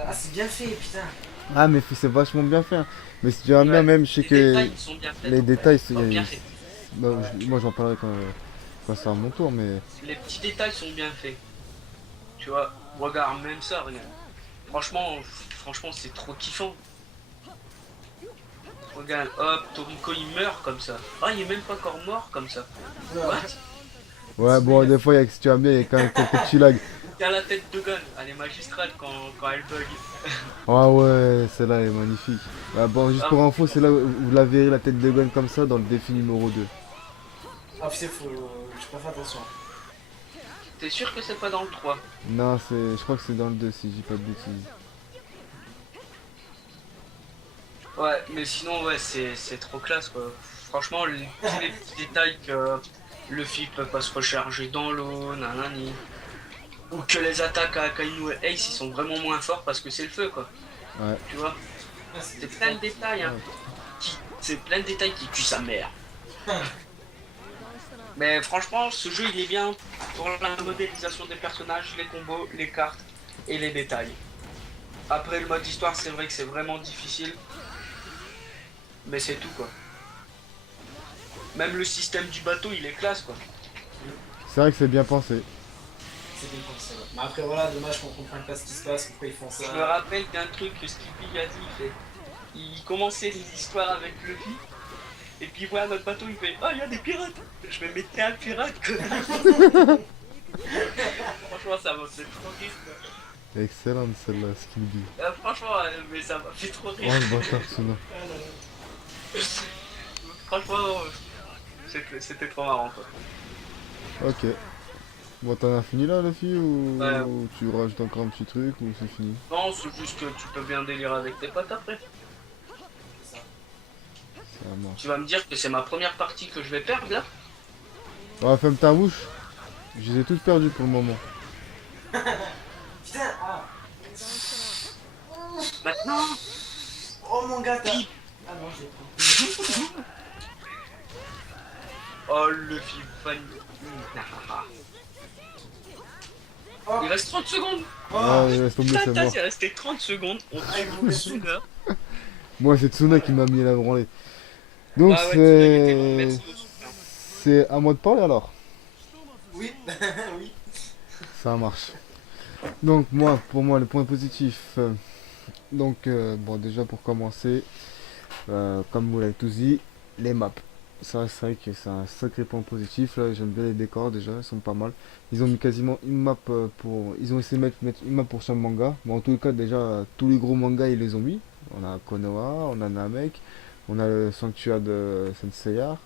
ah, c'est bien fait, putain. Ah, mais c'est vachement bien fait, hein. Mais si tu aimes bien, Ouais. même, je sais Les que détails ils sont bien faits. les détails, c'est. Sont bien faits. Bah, moi, j'en parlerai quand c'est à mon tour, mais. Les petits détails sont bien faits. Tu vois, regarde même ça, regarde. Franchement, c'est trop kiffant. Regarde, hop, Toriko il meurt comme ça. Ah, il est même pas encore mort comme ça. Ouais. What? Ouais, bon, des fois, si tu aimes bien, il y a quand même quelques petits lags. T'as la tête de gun, elle est magistrale quand elle bug. Ah ouais, celle-là est magnifique. Bah, bon, juste pour info, c'est là où vous la verrez la tête de gun comme ça dans le défi numéro 2. Ah, putain, faut. J'ai pas fait attention. T'es sûr que c'est pas dans le 3? Non, je crois que c'est dans le 2 si je dis pas de bêtises. Ouais, mais sinon, ouais, c'est trop classe quoi. Franchement, tous les petits détails que Luffy peut pas se recharger dans l'eau, nanani. Ou que les attaques à Akainu et Ace ils sont vraiment moins forts parce que c'est le feu quoi. Ouais. Tu vois? Ah, C'est plein de détails, hein. C'est plein de détails qui tuent sa mère. Mais franchement, ce jeu il est bien pour la modélisation des personnages, les combos, les cartes et les détails. Après le mode histoire, c'est vrai que c'est vraiment difficile. Mais c'est tout quoi. Même le système du bateau, il est classe quoi. C'est vrai que c'est bien pensé. C'est bien pensé, ouais. Mais après, voilà, dommage qu'on comprenne pas ce qui se passe, pourquoi ils font ça. Je me rappelle d'un truc que Skippy a dit, il commençait l'histoire avec Luffy, et puis il voit notre bateau, il fait « Ah, il y a des pirates !» Je me mettais un pirate, connard. Franchement, ça m'a fait trop rire, quoi. Excellente celle-là, Skilby. Franchement, mais ça m'a fait trop Oh rire. le bâtard, Tsuna. Franchement, c'était trop marrant, quoi. Ok. Bon, t'en as fini là, la fille, ou... Ouais. ou tu rajoutes encore un petit truc, ou c'est fini? Non, c'est juste que tu peux bien délirer avec tes potes après. Ça marche. Tu vas me dire que c'est ma première partie que je vais perdre, là? Ouais, ferme ta bouche. Je les ai tous perdus pour le moment. Putain, ah. Maintenant? Oh mon gars, t'as. Ah non, j'ai pris. Oh, le film fan. Oh, Il reste 30 secondes. Ah, oh. laisse tomber, Putain, c'est t'as mort. c'est resté 30 secondes. On tue le Tsuna. Moi, c'est Tsuna qui m'a mis la branlée. Donc, Ah ouais, Tsuna, il était bon, c'est... merci au soutien. C'est à moi de parler alors. Oui, oui. Ça marche. Donc, pour moi, le point positif. Bon, déjà pour commencer, comme vous l'avez tous dit, les maps. Ça, c'est vrai que c'est un sacré point positif. Là, j'aime bien les décors déjà, ils sont pas mal. Ils ont mis quasiment une map pour. Ils ont essayé de mettre une map pour chaque manga. Mais en tout cas, déjà, tous les gros mangas, ils les ont mis. On a Konoha, on a Namek, on a le Sanctuaire de Senseiya.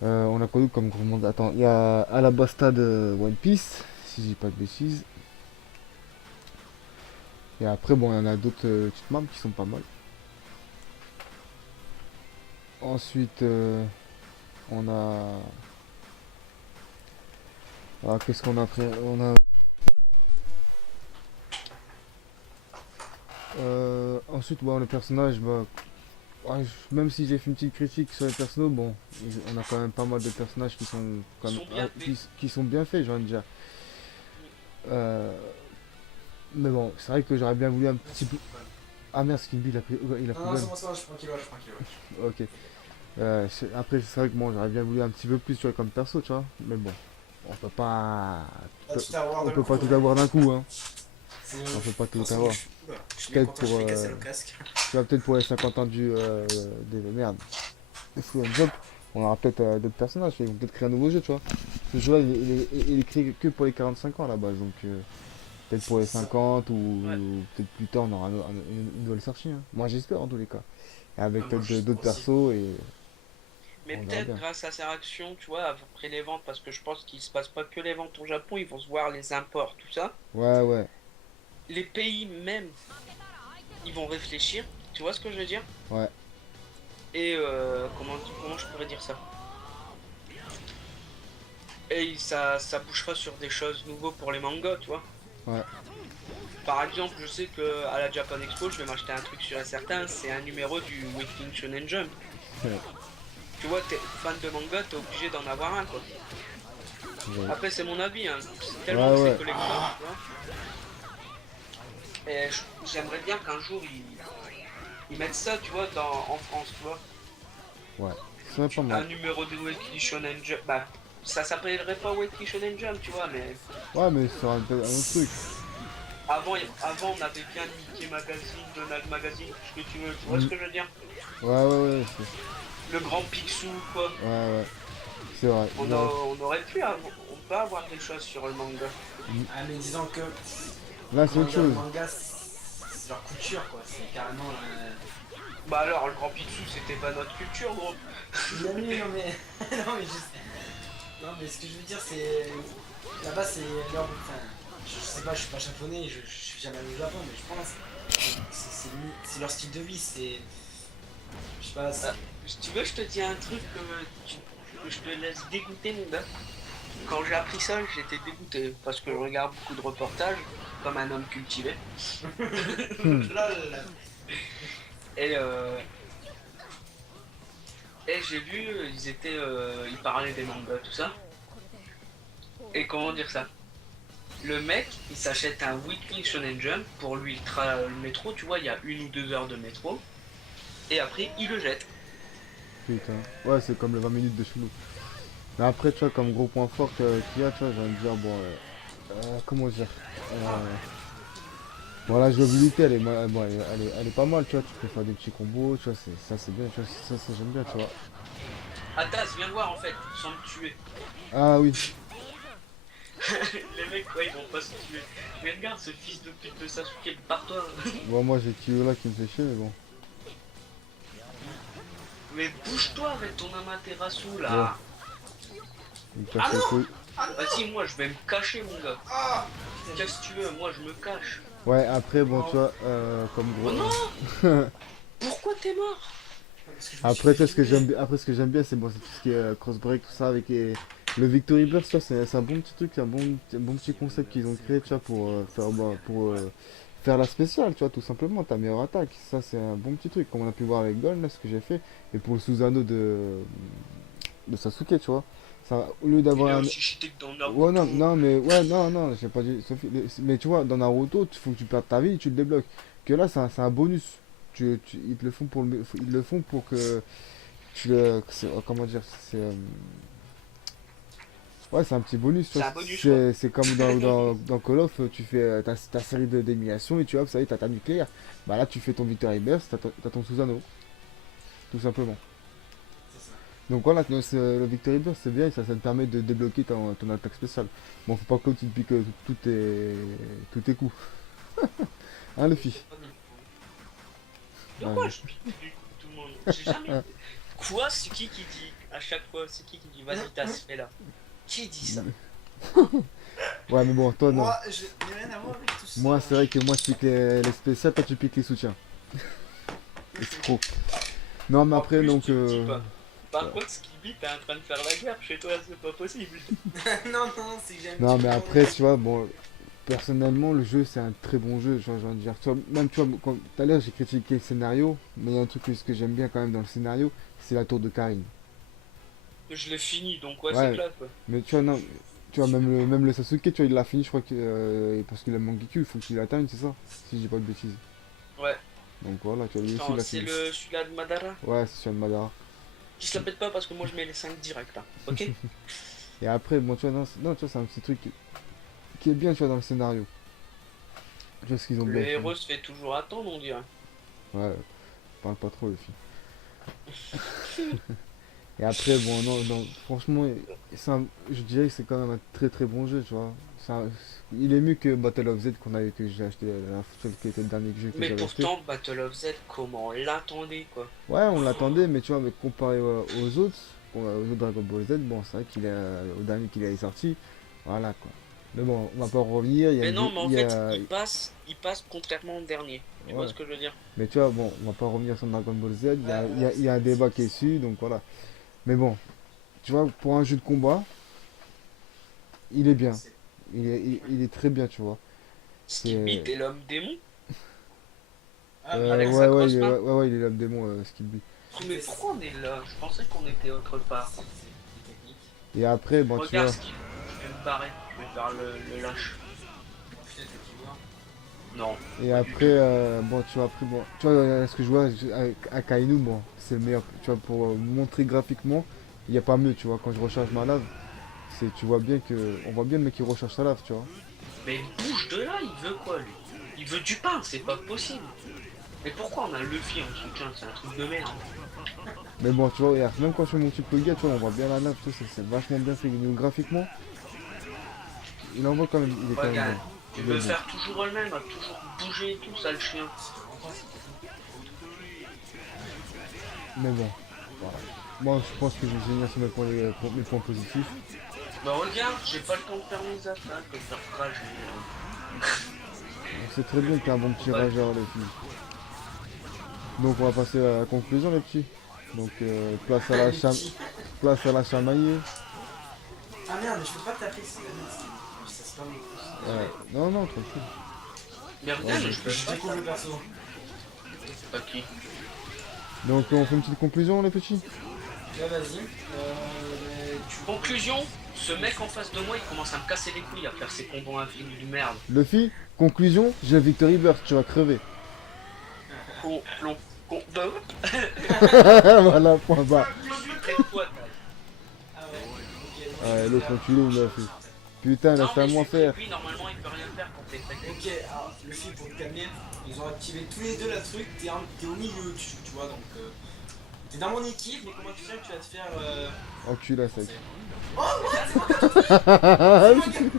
On a quoi d'autre comme gros manga? Attends, il y a Alabasta de One Piece, si je dis pas de bêtises. Et après, bon, il y en a d'autres petites maps qui sont pas mal. Ensuite, on a... Alors, qu'est-ce qu'on a après? On a... ensuite, bon, le personnage, bah, ouais, même si j'ai fait une petite critique sur les personnages, bon, on a quand même pas mal de personnages qui sont, quand Ils même, sont bien faits. qui sont bien faits, j'ai envie de dire. Euh, mais bon, c'est vrai que j'aurais bien voulu un petit peu... Ah merde, Skilby, il a pris Non, non, gun. c'est bon, je prends kilo, je prends kilo. Ok. Après, c'est vrai que bon, j'aurais bien voulu un petit peu plus, tu vois, comme perso, tu vois. Mais bon, on peut pas... Là, tu t'as avoir On d'un peut coup, pas tout avoir d'un coup, hein. C'est- On peut pas tout Oula, avoir. je suis bien Peut-être content, je pour, vais casser le casque. tu vois, peut-être pour les 50 ans des... Merde. Des Free Job, on aura peut-être d'autres personnages, ils vont peut-être créer un nouveau jeu, tu vois. Ce jeu-là, il est créé que pour les 45 ans à la base, donc peut-être pour les C'est ça. 50 ou Ouais. peut-être plus tard, on aura une nouvelle sortie, hein. Moi, j'espère en tous les cas. Et avec Ah, moi, peut-être je d'autres aussi. persos et Mais on verra peut-être bien. grâce à ces actions, tu vois, après les ventes, parce que je pense qu'il se passe pas que les ventes au Japon, ils vont se voir les imports, tout ça. Ouais, ouais, Les pays même, ils vont réfléchir, tu vois ce que je veux dire? ouais. Et comment je pourrais dire ça? Et ça bouchera sur des choses nouveaux pour les mangas, tu vois. Ouais. Par exemple, je sais que à la Japan Expo, je vais m'acheter un truc sûr et certain, c'est un numéro du Weekly Shonen Jump. Tu vois, t'es fan de manga, t'es obligé d'en avoir un, quoi. Ouais, Après, c'est mon avis, hein. C'est tellement ouais, que c'est ouais. collector, tu vois. Et j'aimerais bien qu'un jour, ils mettent ça, tu vois, en France, tu vois. Ouais. Ce serait pas Un mal. numéro de Weekly Shonen Jump. Bah, ça s'appellerait pas Weekly Shonen Jump, tu vois, mais Ouais, mais ce sera peut-être un autre truc. avant, on avait bien Mickey Magazine, Donald Magazine, tout ce que tu veux, tu vois ce Mm. que je veux dire? Ouais, ouais, ouais. Le grand Picsou, quoi. Ouais, ouais. C'est vrai. On aurait pu on peut avoir des choses sur le manga. Ah, mais disons que Là, c'est comment autre dire, le chose. manga, c'est leur couture, quoi. C'est carrément. Bah alors, le grand Picsou, c'était pas notre culture, gros. Non, mais, non, mais. Non, mais non, mais ce que je veux dire, c'est. Là-bas, c'est leur. Enfin, je sais pas, je suis pas japonais, je suis jamais allé au Japon, mais je pense. C'est leur style de vie, c'est. Je sais pas, Ah, si tu veux, je te dis un truc que je te laisse dégoûter, mon gars. Quand j'ai appris ça, j'étais dégoûté parce que je regarde beaucoup de reportages comme un homme cultivé. lol. Et, euh, et j'ai vu, ils parlaient des mangas, tout ça. Et comment dire ça? Le mec, il s'achète un Weekly Shonen Jump pour lui le métro, tu vois, il y a 1 ou 2 heures de métro. Et après, il le jette. Putain. Ouais, c'est comme le 20 minutes de chelou. Mais après, tu vois, comme gros point fort qu'il y a, tu vois, j'ai envie de dire, bon, comment dire bon, la jouabilité, bon, elle est pas mal, tu vois, tu peux faire des petits combos, tu vois, ça c'est bien, tu vois, ça j'aime bien, tu vois. Atas, viens voir en fait, sans me tuer. Ah oui, Les mecs, ouais, ils vont pas se tuer. Mais regarde ce fils de pute de Sasuke, barre-toi. bon, moi j'ai Kyo là qui me fait chier, mais bon. Mais bouge-toi avec ton Amaterasu Ouais, là. il me casse les couilles. Vas-y, moi je vais me cacher, mon gars. Ah. Qu'est-ce que tu veux? Moi je me cache. Ouais, après, bon, Oh. tu vois, comme Oh gros. non! Pourquoi t'es mort? Parce que je me suis Après, tu fait vois, filmer. après, ce que j'aime bien, c'est bon, c'est tout ce qui est cross-break, tout ça, avec le Victory Burst, tu vois, c'est un bon petit truc, un bon petit concept qu'ils ont créé, tu vois, pour faire la spéciale, tu vois, tout simplement, ta meilleure attaque. Ça, c'est un bon petit truc, comme on a pu voir avec Gold, là, ce que j'ai fait, et pour le Susanoo de Sasuke, tu vois. Ça, au lieu Il est d'avoir un. aussi cheaté que dans Ouais, Naruto. non, non, mais ouais, non, non, j'ai pas dit. Mais tu vois, dans Naruto, il faut que tu perdes ta vie et tu le débloques. Que là, c'est un bonus. Ils te le font ils le font pour que comment dire, ouais, c'est un petit bonus, tu C'est vois. un bonus quoi. C'est comme dans Call of, tu fais ta série d'élimination et tu vois, ça y est, t'as ta nucléaire. Bah là, tu fais ton Victory Burst, t'as ton Susanoo, tout simplement. C'est ça. Donc voilà, le Victory Burst c'est bien, ça te permet de débloquer ton attaque spéciale. Bon, faut pas que tu te piques tous tes coups. Hein, Je Luffy? sais pas non plus. De Ouais. quoi je pique du coup tout le monde? J'ai jamais. Quoi? C'est qui dit à chaque fois? C'est qui dit vas-y t'as ce fait là? Qui dit ça? Ouais, mais bon, toi non. Moi, je n'ai rien à voir avec tout ça. Moi, c'est vrai que moi je pique les spéciales, toi tu piques les soutiens. Escroc. Non, mais En après, plus, donc. tu me dis pas. Par contre, Skibby, t'es en train de faire la guerre chez toi, c'est pas possible. Non, non, c'est que j'aime Non, tu mais vois, après, tu vois, bon, personnellement, le jeu, c'est un très bon jeu. Genre, j'ai envie de dire, tu vois, même, tu vois, tout à l'heure, j'ai critiqué le scénario, mais il y a un truc que j'aime bien quand même dans le scénario, c'est la tour de Karine. Je l'ai fini, donc ouais, c'est Ouais, clair quoi. mais tu vois, non, tu vois, même le Sasuke, tu vois, il l'a fini, je crois que, parce qu'il a Mangekyou, il faut qu'il l'atteigne, c'est ça? Si j'ai pas de bêtises. Ouais. Donc voilà, tu vois, lui aussi, il Attends, l'a c'est fini. celui-là de Madara. Ouais, c'est sur le Madara. Qui se la pète pas parce que moi je mets les 5 directs, hein. Ok. Et après, bon, tu vois, non, non, tu vois, c'est un petit truc qui est bien, tu vois, dans le scénario. Tu vois ce qu'ils ont Le bien fait. héros se fait toujours attendre, on dirait. Ouais, parle pas trop, le film. Et après, bon, non, non, franchement, je dirais que c'est quand même un très très bon jeu, tu vois. Il est mieux que Battle of Z que j'ai acheté la dernière fois, qui était le dernier jeu que Mais j'avais acheté. pourtant, Battle of Z, comment on l'attendait quoi. Ouais, on l'attendait, mais tu vois, mais comparé aux autres Dragon Ball Z, bon, c'est vrai au dernier qu'il est sorti, voilà quoi. Mais bon, on va pas en revenir, Mais non, mais en il y fait, a, il passe contrairement au dernier. Tu vois ouais. ce que je veux dire? Mais tu vois, bon, on va pas revenir sur Dragon Ball Z, il y a un débat qui est dessus, donc voilà. Mais bon, tu vois, pour un jeu de combat, il est bien. Il est très bien, tu vois. Skibby, C'est. t'es l'homme démon Ah, mais avec sa Ouais, grosse main. ouais, il est l'homme démon, Skibby. Mais pourquoi on est là? Je pensais qu'on était autre part. c'est technique. Et après, bon, tu Regarde vois. Skibby, je vais me barrer. Je vais faire le lâche. Putain, t'as qui voir. Non. Et Pas du après, tout. bon, tu vois, ce que je vois à Kainu, bon, c'est le meilleur, tu vois, pour montrer graphiquement, il n'y a pas mieux, tu vois, quand je recharge ma lave, tu vois bien on voit bien le mec qui recharge sa lave, tu vois. Mais bouge de là, il veut quoi lui? Il veut du pain, c'est pas possible. Mais pourquoi on a Luffy en soutien? C'est un truc de merde. Mais bon, tu vois, regarde, même quand je fais mon triple gars, tu vois, on voit bien la lave, tu vois, c'est vachement bien fait, niveau graphiquement, il envoie quand même, il est quand même Regarde, bien. il Il est veut bon. faire toujours le même, à toujours bouger et tout, ça le chien. Mais bon, voilà. Moi, je pense que je vais finir sur mes points positifs. Bah regarde, j'ai pas le temps de faire mes attaques, de faire rager. On sait très bien qu'il y a un bon petit rageur, les filles. Donc, on va passer à la conclusion, les petits. Donc, place à la chamaillée. Ah merde, je peux pas taper, c'est pas mon Non, non, tranquille. Mais regarde, Ouais, je peux Je pas. découvre le perso. Pas qui. Donc, on fait une petite conclusion, les petits. Là, vas-y. Conclusion, ce mec en face de moi, il commence à me casser les couilles à faire ses combos infinis de merde. Luffy, conclusion, j'ai Victory Burst, tu vas crever. Con, bah Voilà, point bas. ouais. Toi, Ah ouais, ok. Ouais, l'autre enculé, il l'a fait. Putain, non, mais laisse-moi je faire. lui, normalement, il peut rien faire quand t'es traité. Ok, alors le film pour te calmer, ils ont activé tous les deux la truc, t'es au milieu, tu vois, donc t'es dans mon équipe, mais comment tu sais que tu vas te faire Enculé à sec. Oh ouais, c'est moi qui ai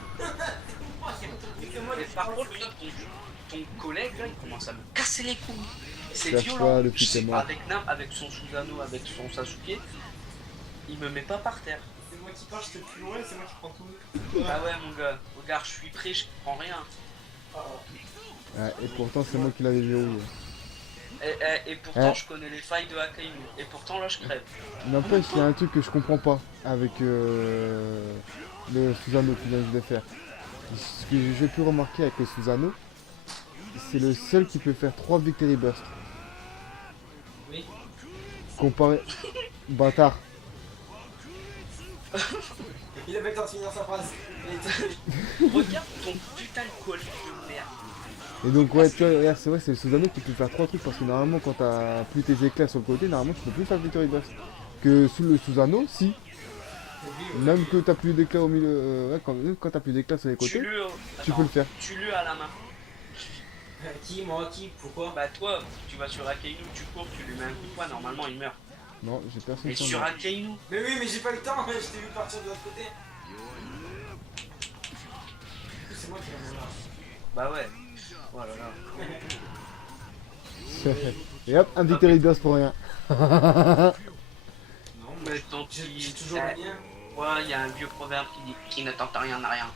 c'est moi Mais qui par contre, là, ton collègue, là, il commence à me casser les couilles. C'est Cherche violent. pas, le Je petit sais est pas, mort. avec Nam, avec son Susanoo, avec son Sasuke, il me met pas par terre. C'est moi qui pars, je te plus loin, c'est moi qui prends tout. Ah ouais, mon gars, regarde, je suis prêt, je prends rien. Oh. Ouais, et pourtant, c'est moi qui l'avais verrouillé. Et pourtant, je connais les failles de Akainu. Et pourtant, là, je crève. N'empêche, il y a un truc que je comprends pas avec le Susanoo qu'il vient de faire. Ce que j'ai pu remarquer avec le Susanoo, c'est le seul qui peut faire 3 Victory Burst. Oui. Comparé. Bâtard. Il avait le temps de finir sa phrase. Il était... Regarde ton putain de collègue de merde. Et donc, ouais, tu vois, regarde, c'est vrai, c'est le Susanoo qui peut faire 3 trucs parce que normalement, quand t'as plus tes éclairs sur le côté, normalement, tu peux plus faire Victory Burst. Que sous le Susanoo, si. Même que t'as plus d'éclairs au milieu. Ouais, quand t'as plus d'éclairs sur les côtés, tu peux le faire. Tue-le à la main. Qui, moi, qui, pourquoi? Bah toi, tu vas sur Akainu, tu cours, tu lui mets un coup de poing, normalement il meurt. Non, j'ai personne Et sur sur moi. Akainu, Mais oui, mais j'ai pas eu le temps, je t'ai vu partir de l'autre côté. C'est moi qui l'ai là. bah ouais. Voilà. Et hop, un Victory Burst pour rien. Non, Mais tant j'ai pis. toujours le mien. Ouais, il y a un vieux proverbe qui dit qui ne tente rien n'a rien.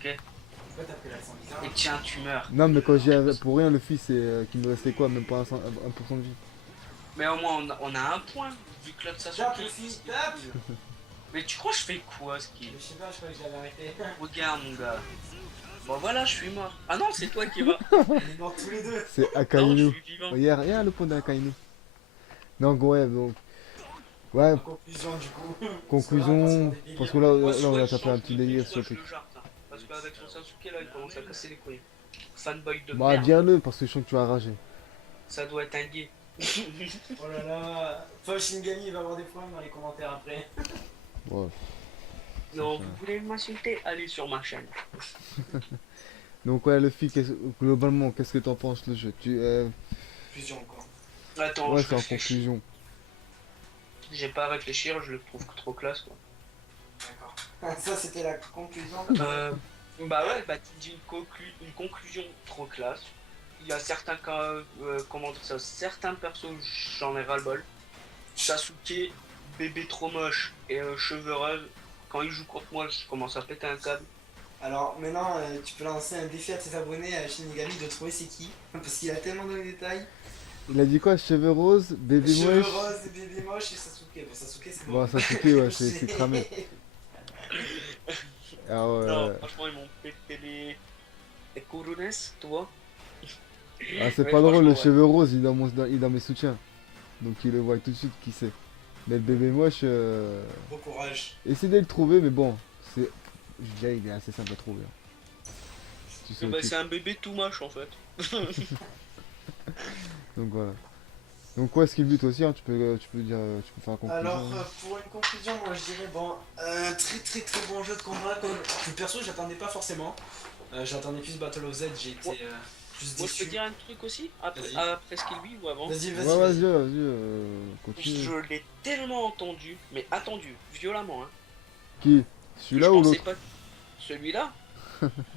Pourquoi t'as pris l'accent bizarre? Et tiens, tu meurs. Non, mais quand j'ai pour rien, le fils, c'est qu'il me restait quoi, même pas 1% de vie. Mais au moins on a un point, vu que l'autre Tape, Sasuke. Luffy, tape. Mais tu crois que je fais quoi, Skill? Je sais pas, je crois que j'avais arrêté. Regarde mon gars. Bon voilà, je suis mort. Ah non, c'est toi qui es mort. On est morts tous les deux. C'est Non, je Akainu. suis vivant. Regarde le point d'Akainu. Donc ouais, donc... Ouais, En conclusion, du coup. conclusion... Parce que là, Moi, là on a soit tapé un je petit le délire fais, sur le soit je truc. le jarte, hein. Parce qu'avec son Sasuke là, il commence à casser les couilles. Fanboy de Bah merde. dis-le parce que je sens que tu vas rager. Ça doit être un gay. Oh là là. Paul Shingami va avoir des problèmes dans les commentaires après. Ouais. Non, vous voulez m'insulter? Allez sur ma chaîne. Donc ouais, Luffy, globalement, qu'est-ce que t'en penses le jeu? Fusion encore. Attends, Ouais, je c'est en réfléchis. conclusion. J'ai pas à réfléchir, je le trouve trop classe quoi. D'accord. Ça, c'était la conclusion. Bah ouais, bah tu dis une conclusion trop classe. Il y a certains cas, comment dire ça, certains persos, j'en ai ras-le-bol. Sasuke, bébé trop moche et cheveux roses, quand il joue contre moi, je commence à péter un câble. Alors maintenant, tu peux lancer un défi à tes abonnés à Shinigami de trouver c'est qui. Parce qu'il a tellement donné de détails. Il a dit quoi? Cheveux roses, bébé Cheveux moche? roses, bébé moche et Sasuke. Bon, Sasuke, c'est Bon, bon. Sasuke, ouais, c'est cramé. Ah ouais. Non, franchement, ils m'ont pété les couronnes, tu vois. Ah, c'est Ouais, pas drôle, franchement, le ouais. cheveu rose, il est dans mes soutiens. Donc il le voit tout de suite qui c'est. Mais le bébé moche, Bon courage. essayez de le trouver, mais bon, c'est... Je dirais qu'il est assez simple à trouver. Hein. Si tu sais Bah, où tu- c'est un bébé tout moche en fait. Donc voilà. Donc ouais, ce qu'il but aussi, hein, tu peux dire, tu peux faire la conclusion. Alors, pour une conclusion, moi je dirais, bon, très bon jeu de combat. Comme le perso, j'attendais pas forcément. J'attendais plus Battle of Z, j'ai été plus Moi, je peux déçu. dire un truc aussi après, Vas-y. après Skill Bee ou avant. Vas-y, Ouais, vas-y, vas-y, vas-y. vas-y, continue. Je l'ai tellement entendu, mais attendu, violemment. Hein. Qui? Je Celui-là ou pensais l'autre? pas celui-là,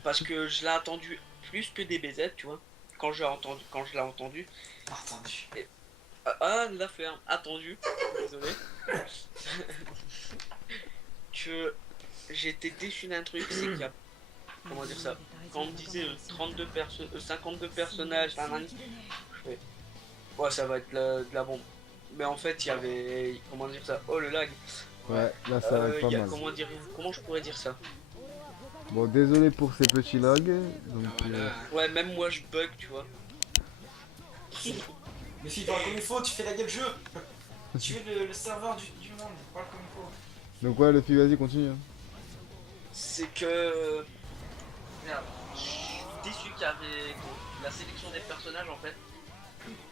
parce que je l'ai entendu plus que des BZ, tu vois. Quand je l'ai entendu, Entendu. la ferme, attendu, désolé. Que j'étais déçu d'un truc, c'est qu'il y a, comment dire ça, quand on me disait 52 personnages, je fais, ouais, ça va être de la bombe. Mais en fait, il y avait, comment dire ça, oh le lag. Ouais, là ça va pas Il y a, mal. comment je pourrais dire ça? Bon, désolé pour ces petits lags. Donc, Voilà. Ouais, même moi je bug, tu vois. Mais fille, parle comme il faut, tu fais la gueule jeu. Tu es le serveur du monde, parle comme il faut. donc ouais, Luffy, vas-y, continue. Hein. C'est que. Merde, je suis déçu qu'il y avait la sélection des personnages en fait.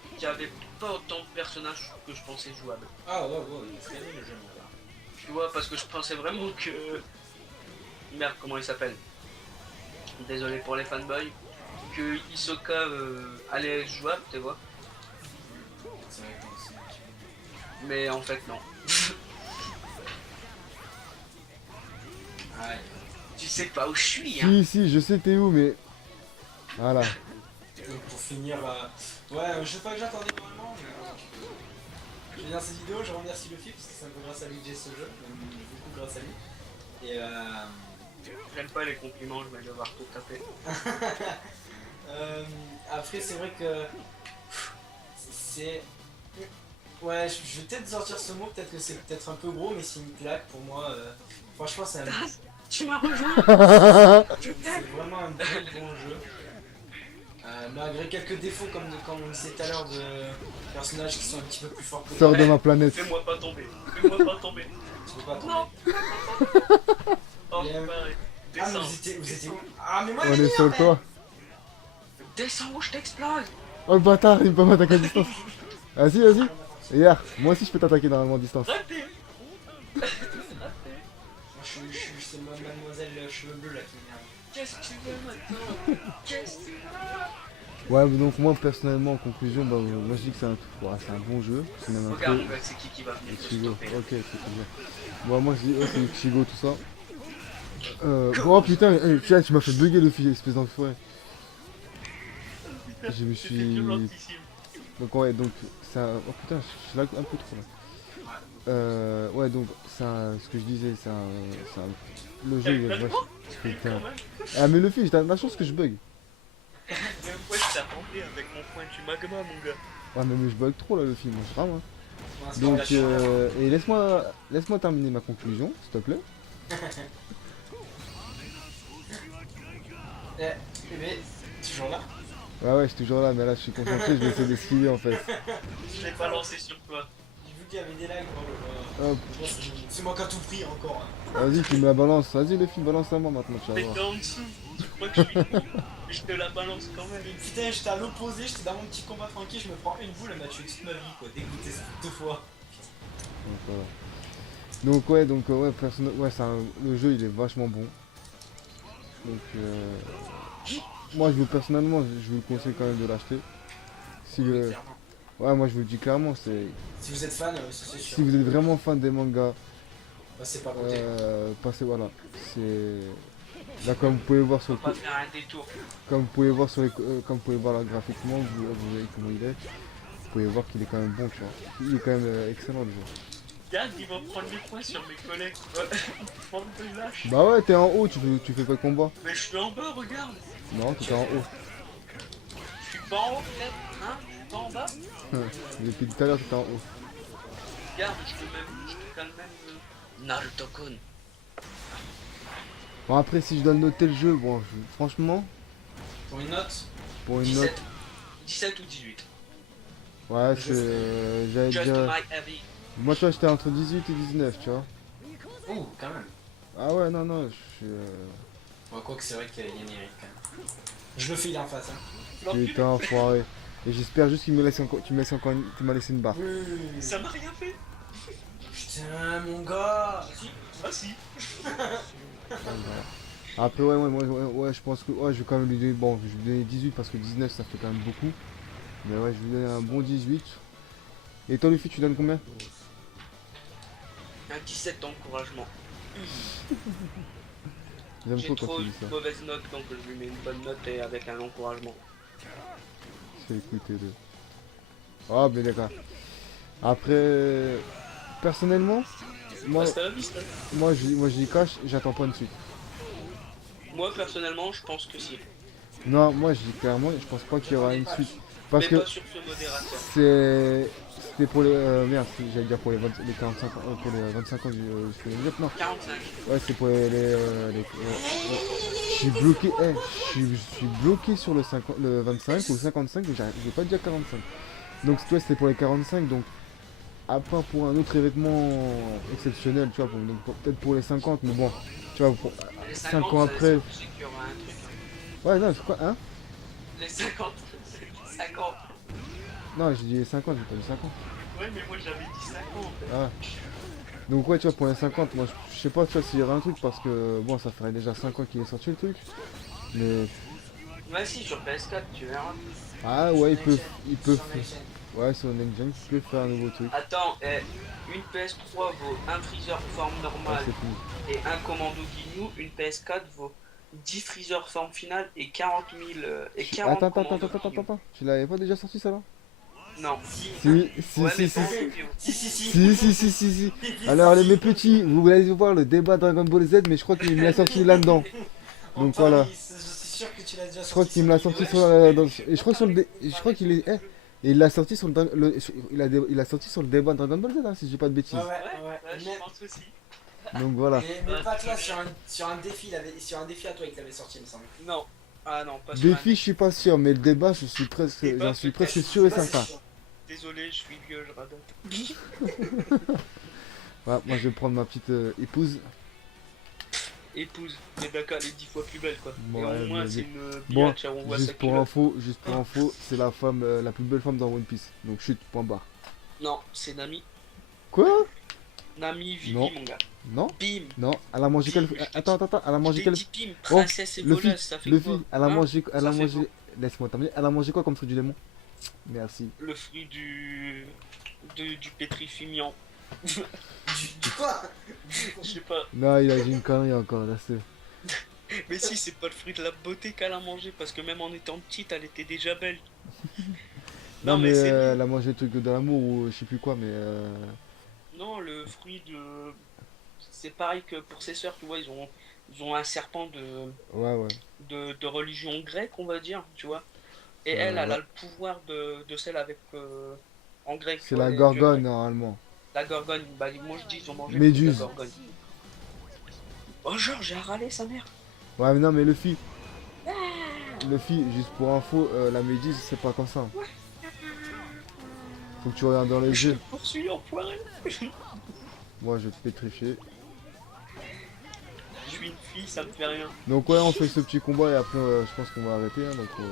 Qu'il n'y avait pas autant de personnages que je pensais jouables. Ah ouais, il est très bien le jeu, mon gars. Tu vois, parce que je pensais vraiment que. Merde, comment il s'appelle? Désolé pour les fanboys. Que Hisoka allait être jouable, tu vois. C'est vrai que c'est Mais en fait, non. Aïe. Tu sais pas où je suis, hein. Si, je sais t'es où, mais... Voilà. Donc pour finir, ouais, je sais pas que j'attendais vraiment, mais je vais dire cette vidéo, je remercie Luffy parce que c'est un peu grâce à lui que j'ai ce jeu, même beaucoup grâce à lui. Et J'aime pas les compliments, je vais devoir tout taper. après c'est vrai que c'est... Ouais, je vais peut-être sortir ce mot, peut-être que c'est peut-être un peu gros, mais c'est une claque pour moi. Franchement c'est un... Tu m'as rejoint. C'est vraiment un bon jeu. Malgré quelques défauts comme on disait tout à l'heure de personnages qui sont un petit peu plus forts que Sors toi. de ma planète. Fais-moi pas tomber. Fais-moi pas tomber. Je peux pas tomber. Non. Oh, Et, pareil. Ah mais Descends. vous étiez où? Ah mais moi On les est miens, sur le mais- toit. Descends ou je t'explose. Oh le bâtard, il peut m'attaquer à distance. Vas-y. Regarde, moi aussi je peux t'attaquer normalement à distance. Raté. Moi, c'est mademoiselle cheveux bleus là qui m'énerve. Qu'est-ce que tu veux maintenant? Qu'est-ce que tu veux? Ouais, mais donc moi personnellement en conclusion, bah, moi je dis que c'est un bon jeu. C'est même un Regarde peu... mon gars, c'est qui va venir te Ichigo, stopper. ok, c'est bien. Bon, moi je dis, c'est Ichigo, tout ça. Oh putain, tiens, tu m'as fait bugger le fil, espèce d'enfoiré. Je me C'était suis... violentissime. Donc ouais, donc ça... Oh putain, je suis là un peu trop là. Ouais, donc ça, ce que je disais, le jeu, il est vache... Putain. Ah mais le fil, t'as la chance que je bug. Même moi je t'attendais avec mon point du magma mon gars. Ouais, mais je bug trop là le film, je rame. Hein. Bon, c'est Donc, pas grave. et laisse-moi terminer ma conclusion, s'il te plaît. Mais, toujours là. Ouais, je suis toujours là, mais là, je suis concentré, je vais essayer d'esquiver en fait. Je l'ai balancé sur toi. J'ai vu qu'il y avait des lags. Hop, C'est moi qui a tout pris encore. Hein. vas-y, tu me la balances. Vas-y, le film, balance à moi maintenant, tu vas Mais voir. t'es en dessous. Tu crois que je suis nul. Mais je te la balance quand même. Et putain, j'étais à l'opposé, j'étais dans mon petit combat tranquille, je me prends une boule, elle m'a tué toute ma vie, quoi. Dégoûté deux fois. Donc, voilà. Donc ouais, ouais, le jeu il est vachement bon. Donc moi je vous personnellement je vous conseille quand même de l'acheter. Si Oui, le... clairement. Ouais moi je vous le dis clairement, Si vous êtes fan, c'est sûr. si vous êtes vraiment fan des mangas, Bah, c'est pas côté. passez voilà. C'est là comme vous pouvez voir On sur va le pas faire un détour. comme vous pouvez voir sur les comme vous pouvez voir là graphiquement, vous voyez comment il est. Vous pouvez voir qu'il est quand même bon, tu vois. Il est quand même excellent le jeu. Yann, il va prendre les points sur mes collègues. Bande de lâche. Bah ouais, t'es en haut, tu fais pas de combat. Mais je suis en bas, regarde. Non, t'es en haut. Je suis pas en haut, peut-être. Hein? Je suis pas en bas. Depuis tout à l'heure, t'es en haut. Regarde, je te calme même. Naruto-kun. Bon après si je dois noter le jeu, bon franchement, Pour une note, pour une note, 17 ou 18. ouais Je c'est... j'allais Just dire... my heavy. Moi tu vois j'étais entre 18 et 19 tu vois. ouh, quand même. Ah ouais non non, je suis... Bon, quoi que c'est vrai qu'il y a mérite quand même. Je le file en face, hein. L'enculé. Putain enfoiré. Et j'espère juste qu'il me laisse encore... tu me laisses encore tu m'as laissé une barre. Oui. Ça m'a rien fait. Putain, mon gars. Si. Ah si. Après ouais, je pense que... Ouais je vais quand même lui donner... Bon je vais lui donner 18 parce que 19 ça fait quand même beaucoup. Mais ouais je vais lui donner un bon 18. Et toi Luffy tu donnes combien? Un 17 d'encouragement. J'aime J'ai trop quand trop tu une dis ça. mauvaise note, donc je lui mets une bonne note et avec un encouragement. C'est écouter de... Ah mais d'accord. Après... Personnellement, moi, Hasta la vista. moi j'y cache, j'attends pas une suite. Moi personnellement, je pense que si. Non, moi je dis clairement, je pense pas qu'il y aura une suite. Parce Mais que pas sur ce modérateur. c'était pour les... merde, j'allais dire pour les 45 ans, pour les 25 ans du film. Non, 45. ouais, c'est pour je suis bloqué, je suis bloqué sur le 25 ou le 55, mais je vais pas dire 45. Donc toi c'était pour les 45, donc à part pour un autre événement exceptionnel, tu vois, donc peut-être pour les 50, mais bon, tu vois, Les 5 50, ans ça, après... c'est qu'il y aura un truc. Ouais, non, c'est quoi, hein? Les 50, c'est 50. Non, j'ai dit 50, j'ai pas dit 50. Ouais, mais moi j'avais dit 50 en fait. Ah. Donc ouais, tu vois, pour les 50, moi je sais pas, tu vois, s'il y aura un truc, parce que, bon, ça ferait déjà 5 ans qu'il est sorti le truc. Mais, Ouais, si, sur PS4, tu verras. ah ouais, il peut, Sur Next Gen. ouais, sur Next Gen, il peut faire un nouveau truc. Attends, une PS3 vaut un freezer forme Ah, normale c'est fini. et un commando Ginyu. Une PS4 vaut 10 freezer forme finale et 40 000 et 40 commandos Ginyu. Attends, tu l'avais pas déjà sorti ça là? Non. Si, Ouais, mais si. pas en vidéo. Si. Alors mes petits, vous allez voir le débat Dragon Ball Z, mais je crois qu'il me l'a sorti là-dedans. Donc Antoine, voilà. je suis sûr que tu l'as déjà Je crois sorti. qu'il me l'a sorti sur la... Et je crois sur le... Je crois qu'il est... Et il l'a sorti sur il a sorti sur le débat Dragon Ball Z, hein, si je dis pas de bêtises. Ouais, je pense aussi. Donc voilà. Mais pas toi, sur un défi, sur un défi à toi, il t'avait sorti, il me semble. Non. Ah non, pas sur Défi, je suis pas sûr, mais le débat, je suis presque... Débat, J'en suis peut-être. presque sûr et Bah, c'est certain. sûr. Désolé, je suis vieux, je radote. Voilà, moi je vais prendre ma petite épouse. Épouse, mais d'accord, elle est 10 fois plus belle quoi. Bon, et ouais, au moins mais- c'est une Bon, biatch, on voit sa juste pour culotte. info, c'est la femme, la plus belle femme dans One Piece. Donc chute, point barre. Non, c'est Nami. Quoi? Nami, Vivi, Non. mon gars. Non? Bim. Non, elle a mangé quel... Attends, elle a mangé J'ai quel... dit bim, Oh, princesse et Luffy, voleuse, ça fait Luffy, quoi elle a Hein mangé... Elle Ça a fait mangé... Laisse-moi terminer. Elle a mangé quoi comme fruit du démon? Merci. Le fruit du pétrifiant. Du quoi? Je sais pas. Non, il a dit une connerie encore, là c'est... Mais si, c'est pas le fruit de la beauté qu'elle a mangé, parce que même en étant petite, elle était déjà belle. Non, mais c'est elle a mangé le truc de l'amour ou je sais plus quoi, mais... Non, le fruit de... C'est pareil que pour ses sœurs, tu vois, ils ont un serpent Ouais. de religion grecque, on va dire, tu vois. Et elle, elle Ouais. a le pouvoir de celle avec en grec. tu C'est vois, la les dieux Gorgone grecs. normalement. La gorgone. Bah, moi je dis, ils ont mangé le truc de Méduse. gorgone. Oh, genre, j'ai râlé sa mère. Ouais, mais non, mais Luffy, juste pour info, la méduse, c'est pas comme ça. Faut que tu regardes dans les Je te yeux. poursuis, enfoiré. Moi, je vais te pétrifier. Je suis une fille, ça me fait rien. Donc, ouais, on fait ce petit combat et après, je pense qu'on va arrêter. Hein, donc, Ouais,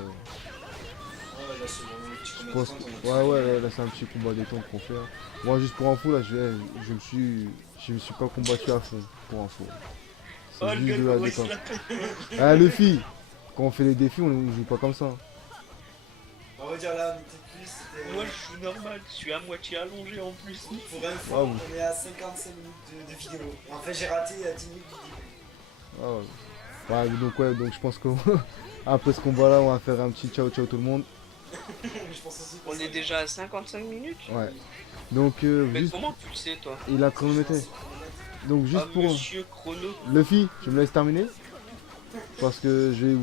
là, c'est vraiment le petit je combat pense. de détente, Ouais, ouais, là, c'est un petit combat détente qu'on fait. Hein. Moi, juste pour info, là, je me suis pas combattu à fond, pour info. Oh, C'est le juste gars, de la comment il se détente. la pète. Ah, Luffy, quand on fait les défis, on joue pas comme ça. On va dire là, on était plus, c'était... Moi, je suis normal, je suis à moitié allongé en plus. Pour une fois, Ah, oui. on est à 55 minutes de vidéo. En fait, j'ai raté à 10 minutes du début. Ah, ouais. Ouais, donc je pense que après ce combat-là, on va faire un petit ciao ciao tout le monde. Je pense aussi que On est déjà à 55 minutes. Ouais. Donc, Mais juste, comment tu le sais, toi? il a chronométré. Donc, Ah, juste pour. monsieur Chrono. Luffy, tu me laisses terminer parce que je vais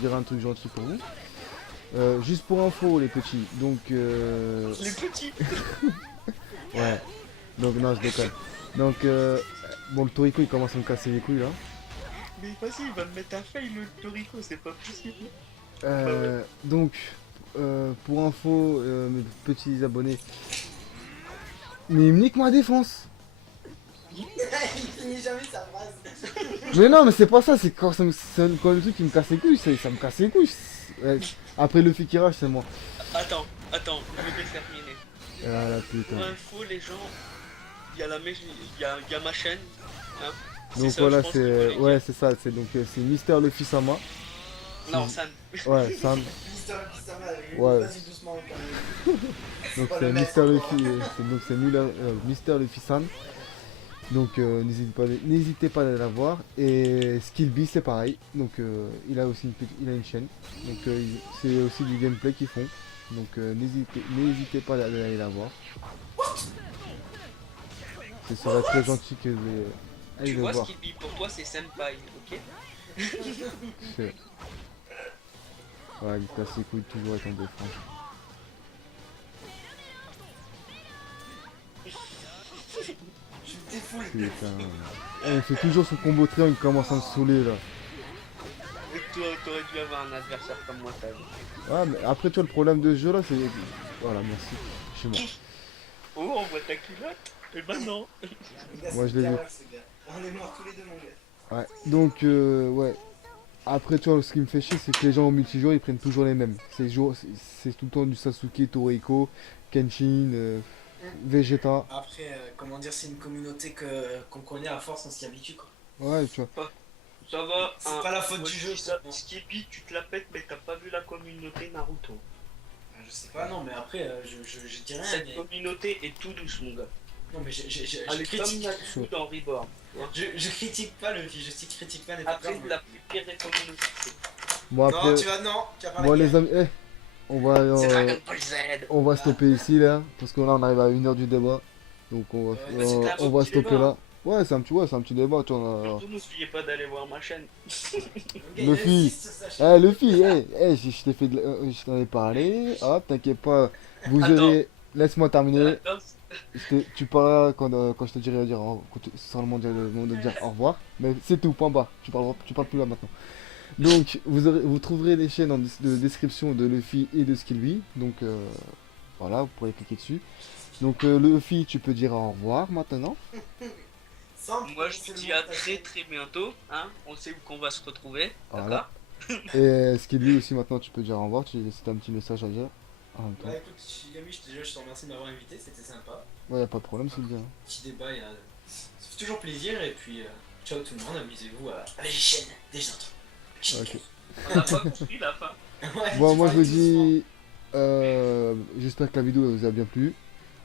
dire un truc gentil pour vous. Juste pour info, les petits. Donc, Les petits. ouais. Donc, non, je déconne. Donc, bon, le Toriko, il commence à me casser les couilles là. Mais vas-y, il va me mettre à faille le Toriko, c'est pas possible. Donc, pour info, mes petits abonnés. Mais il me nique ma défense. Il finit jamais sa phrase. Mais non, mais c'est pas ça, c'est quand le truc qui me casse les couilles, ça me casse les couilles. Ouais. Après le qui rage, c'est moi. Attends, je vais terminer. Ah la Pour putain. info, les gens, il y a il y a ma chaîne. Hein. C'est Donc ça, voilà, je pense qu'il faut les c'est. dire. Ouais, c'est ça, c'est Mister Luffy Sama. Non, ça. Ouais, Sam. Mister Kisama, Ouais. vas-y doucement quand même. Donc pas c'est le maître, Mister quoi. Luffy, donc c'est Mister Luffy Sam. Donc n'hésitez pas à la voir. Et Skill Bee c'est pareil. Donc il a aussi il a une chaîne. Donc c'est aussi du gameplay qu'ils font. Donc n'hésitez pas à aller la voir. Ce serait très gentil que vous allez Tu le vois, ce voir. qu'il dit pour toi, c'est Senpai, ok? C'est- Ouais, il casse les couilles toujours étant des franges. Je me défoule. Putain. Eh, c'est toujours son combo triangle qui commence à me saouler là. Et toi, t'aurais dû avoir un adversaire comme moi, t'as vu. Ouais, mais après, tu vois, le problème de ce jeu là, c'est. Voilà, merci. Je suis mort. Oh, on voit ta culotte? Eh ben non. Le gars, Moi, c'est je l'ai vu. galère, ce gars. On est morts tous les deux, mon gars. Ouais, donc, ouais. Après, tu vois, ce qui me fait chier, c'est que les gens au multijoueur ils prennent toujours les mêmes. C'est tout le temps du Sasuke, Toriko, Kenshin, Vegeta. Après, comment dire, c'est une communauté qu'on connaît à force, on s'y habitue quoi. Ouais, tu vois. Ça va. C'est hein, pas la faute moi, du je jeu, dis ça. bon. Skippy, tu te la pètes, mais t'as pas vu la communauté Naruto. Je sais pas, non, mais après, je dis rien. Cette Mais... communauté est tout douce, mon gars. Non, mais je Elle est comme critique. Natsu dans Reborn. tu vois. Je critique pas le vie, je critique pas les Après, patrons. la plus pire des communautés, Bon, Non, après. tu vas pas Bon, les amis, c'est Dragon Ball Z. on va stopper ici là. Parce que là, on arrive à 1 heure du débat. Donc, on va, bah, c'était un on beau va petit stopper débat. là. Ouais, c'est un petit débat, tu vois. Surtout, n'oubliez pas d'aller voir ma chaîne. Luffy. Eh Luffy, je t'ai fait je t'en ai parlé, hop, t'inquiète pas, vous Attends. aurez, laisse-moi terminer, Attends, tu parleras quand je te dirai ce sera le moment de dire au revoir, mais c'est tout, point barre, tu parles plus là maintenant. Donc vous trouverez les chaînes de description de Luffy et de Skillby, donc voilà, vous pourrez cliquer dessus. Donc Luffy, tu peux dire au revoir maintenant. moi je te dis à très bientôt. Hein. On sait où qu'on va se retrouver. Voilà. D'accord. Et Skillby aussi maintenant, tu peux dire au revoir, c'est un petit message à dire. En même temps. Bah écoute, Shigami, je te remercie de m'avoir invité, c'était sympa. Ouais, y a pas de problème, c'est bien. Petit débat, ça fait toujours plaisir, et puis ciao tout le monde, amusez-vous avec les chaînes des autres. Ok. On n'a pas compris la fin. Ouais, Bon, tu moi je parles vous dis, j'espère que la vidéo vous a bien plu.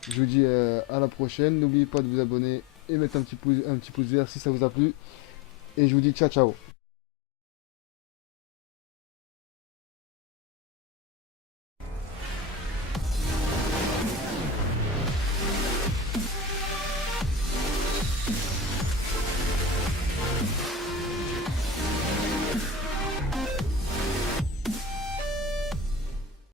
Je vous dis à la prochaine. N'oubliez pas de vous abonner et mettre un petit pouce vert si ça vous a plu. Et je vous dis ciao ciao.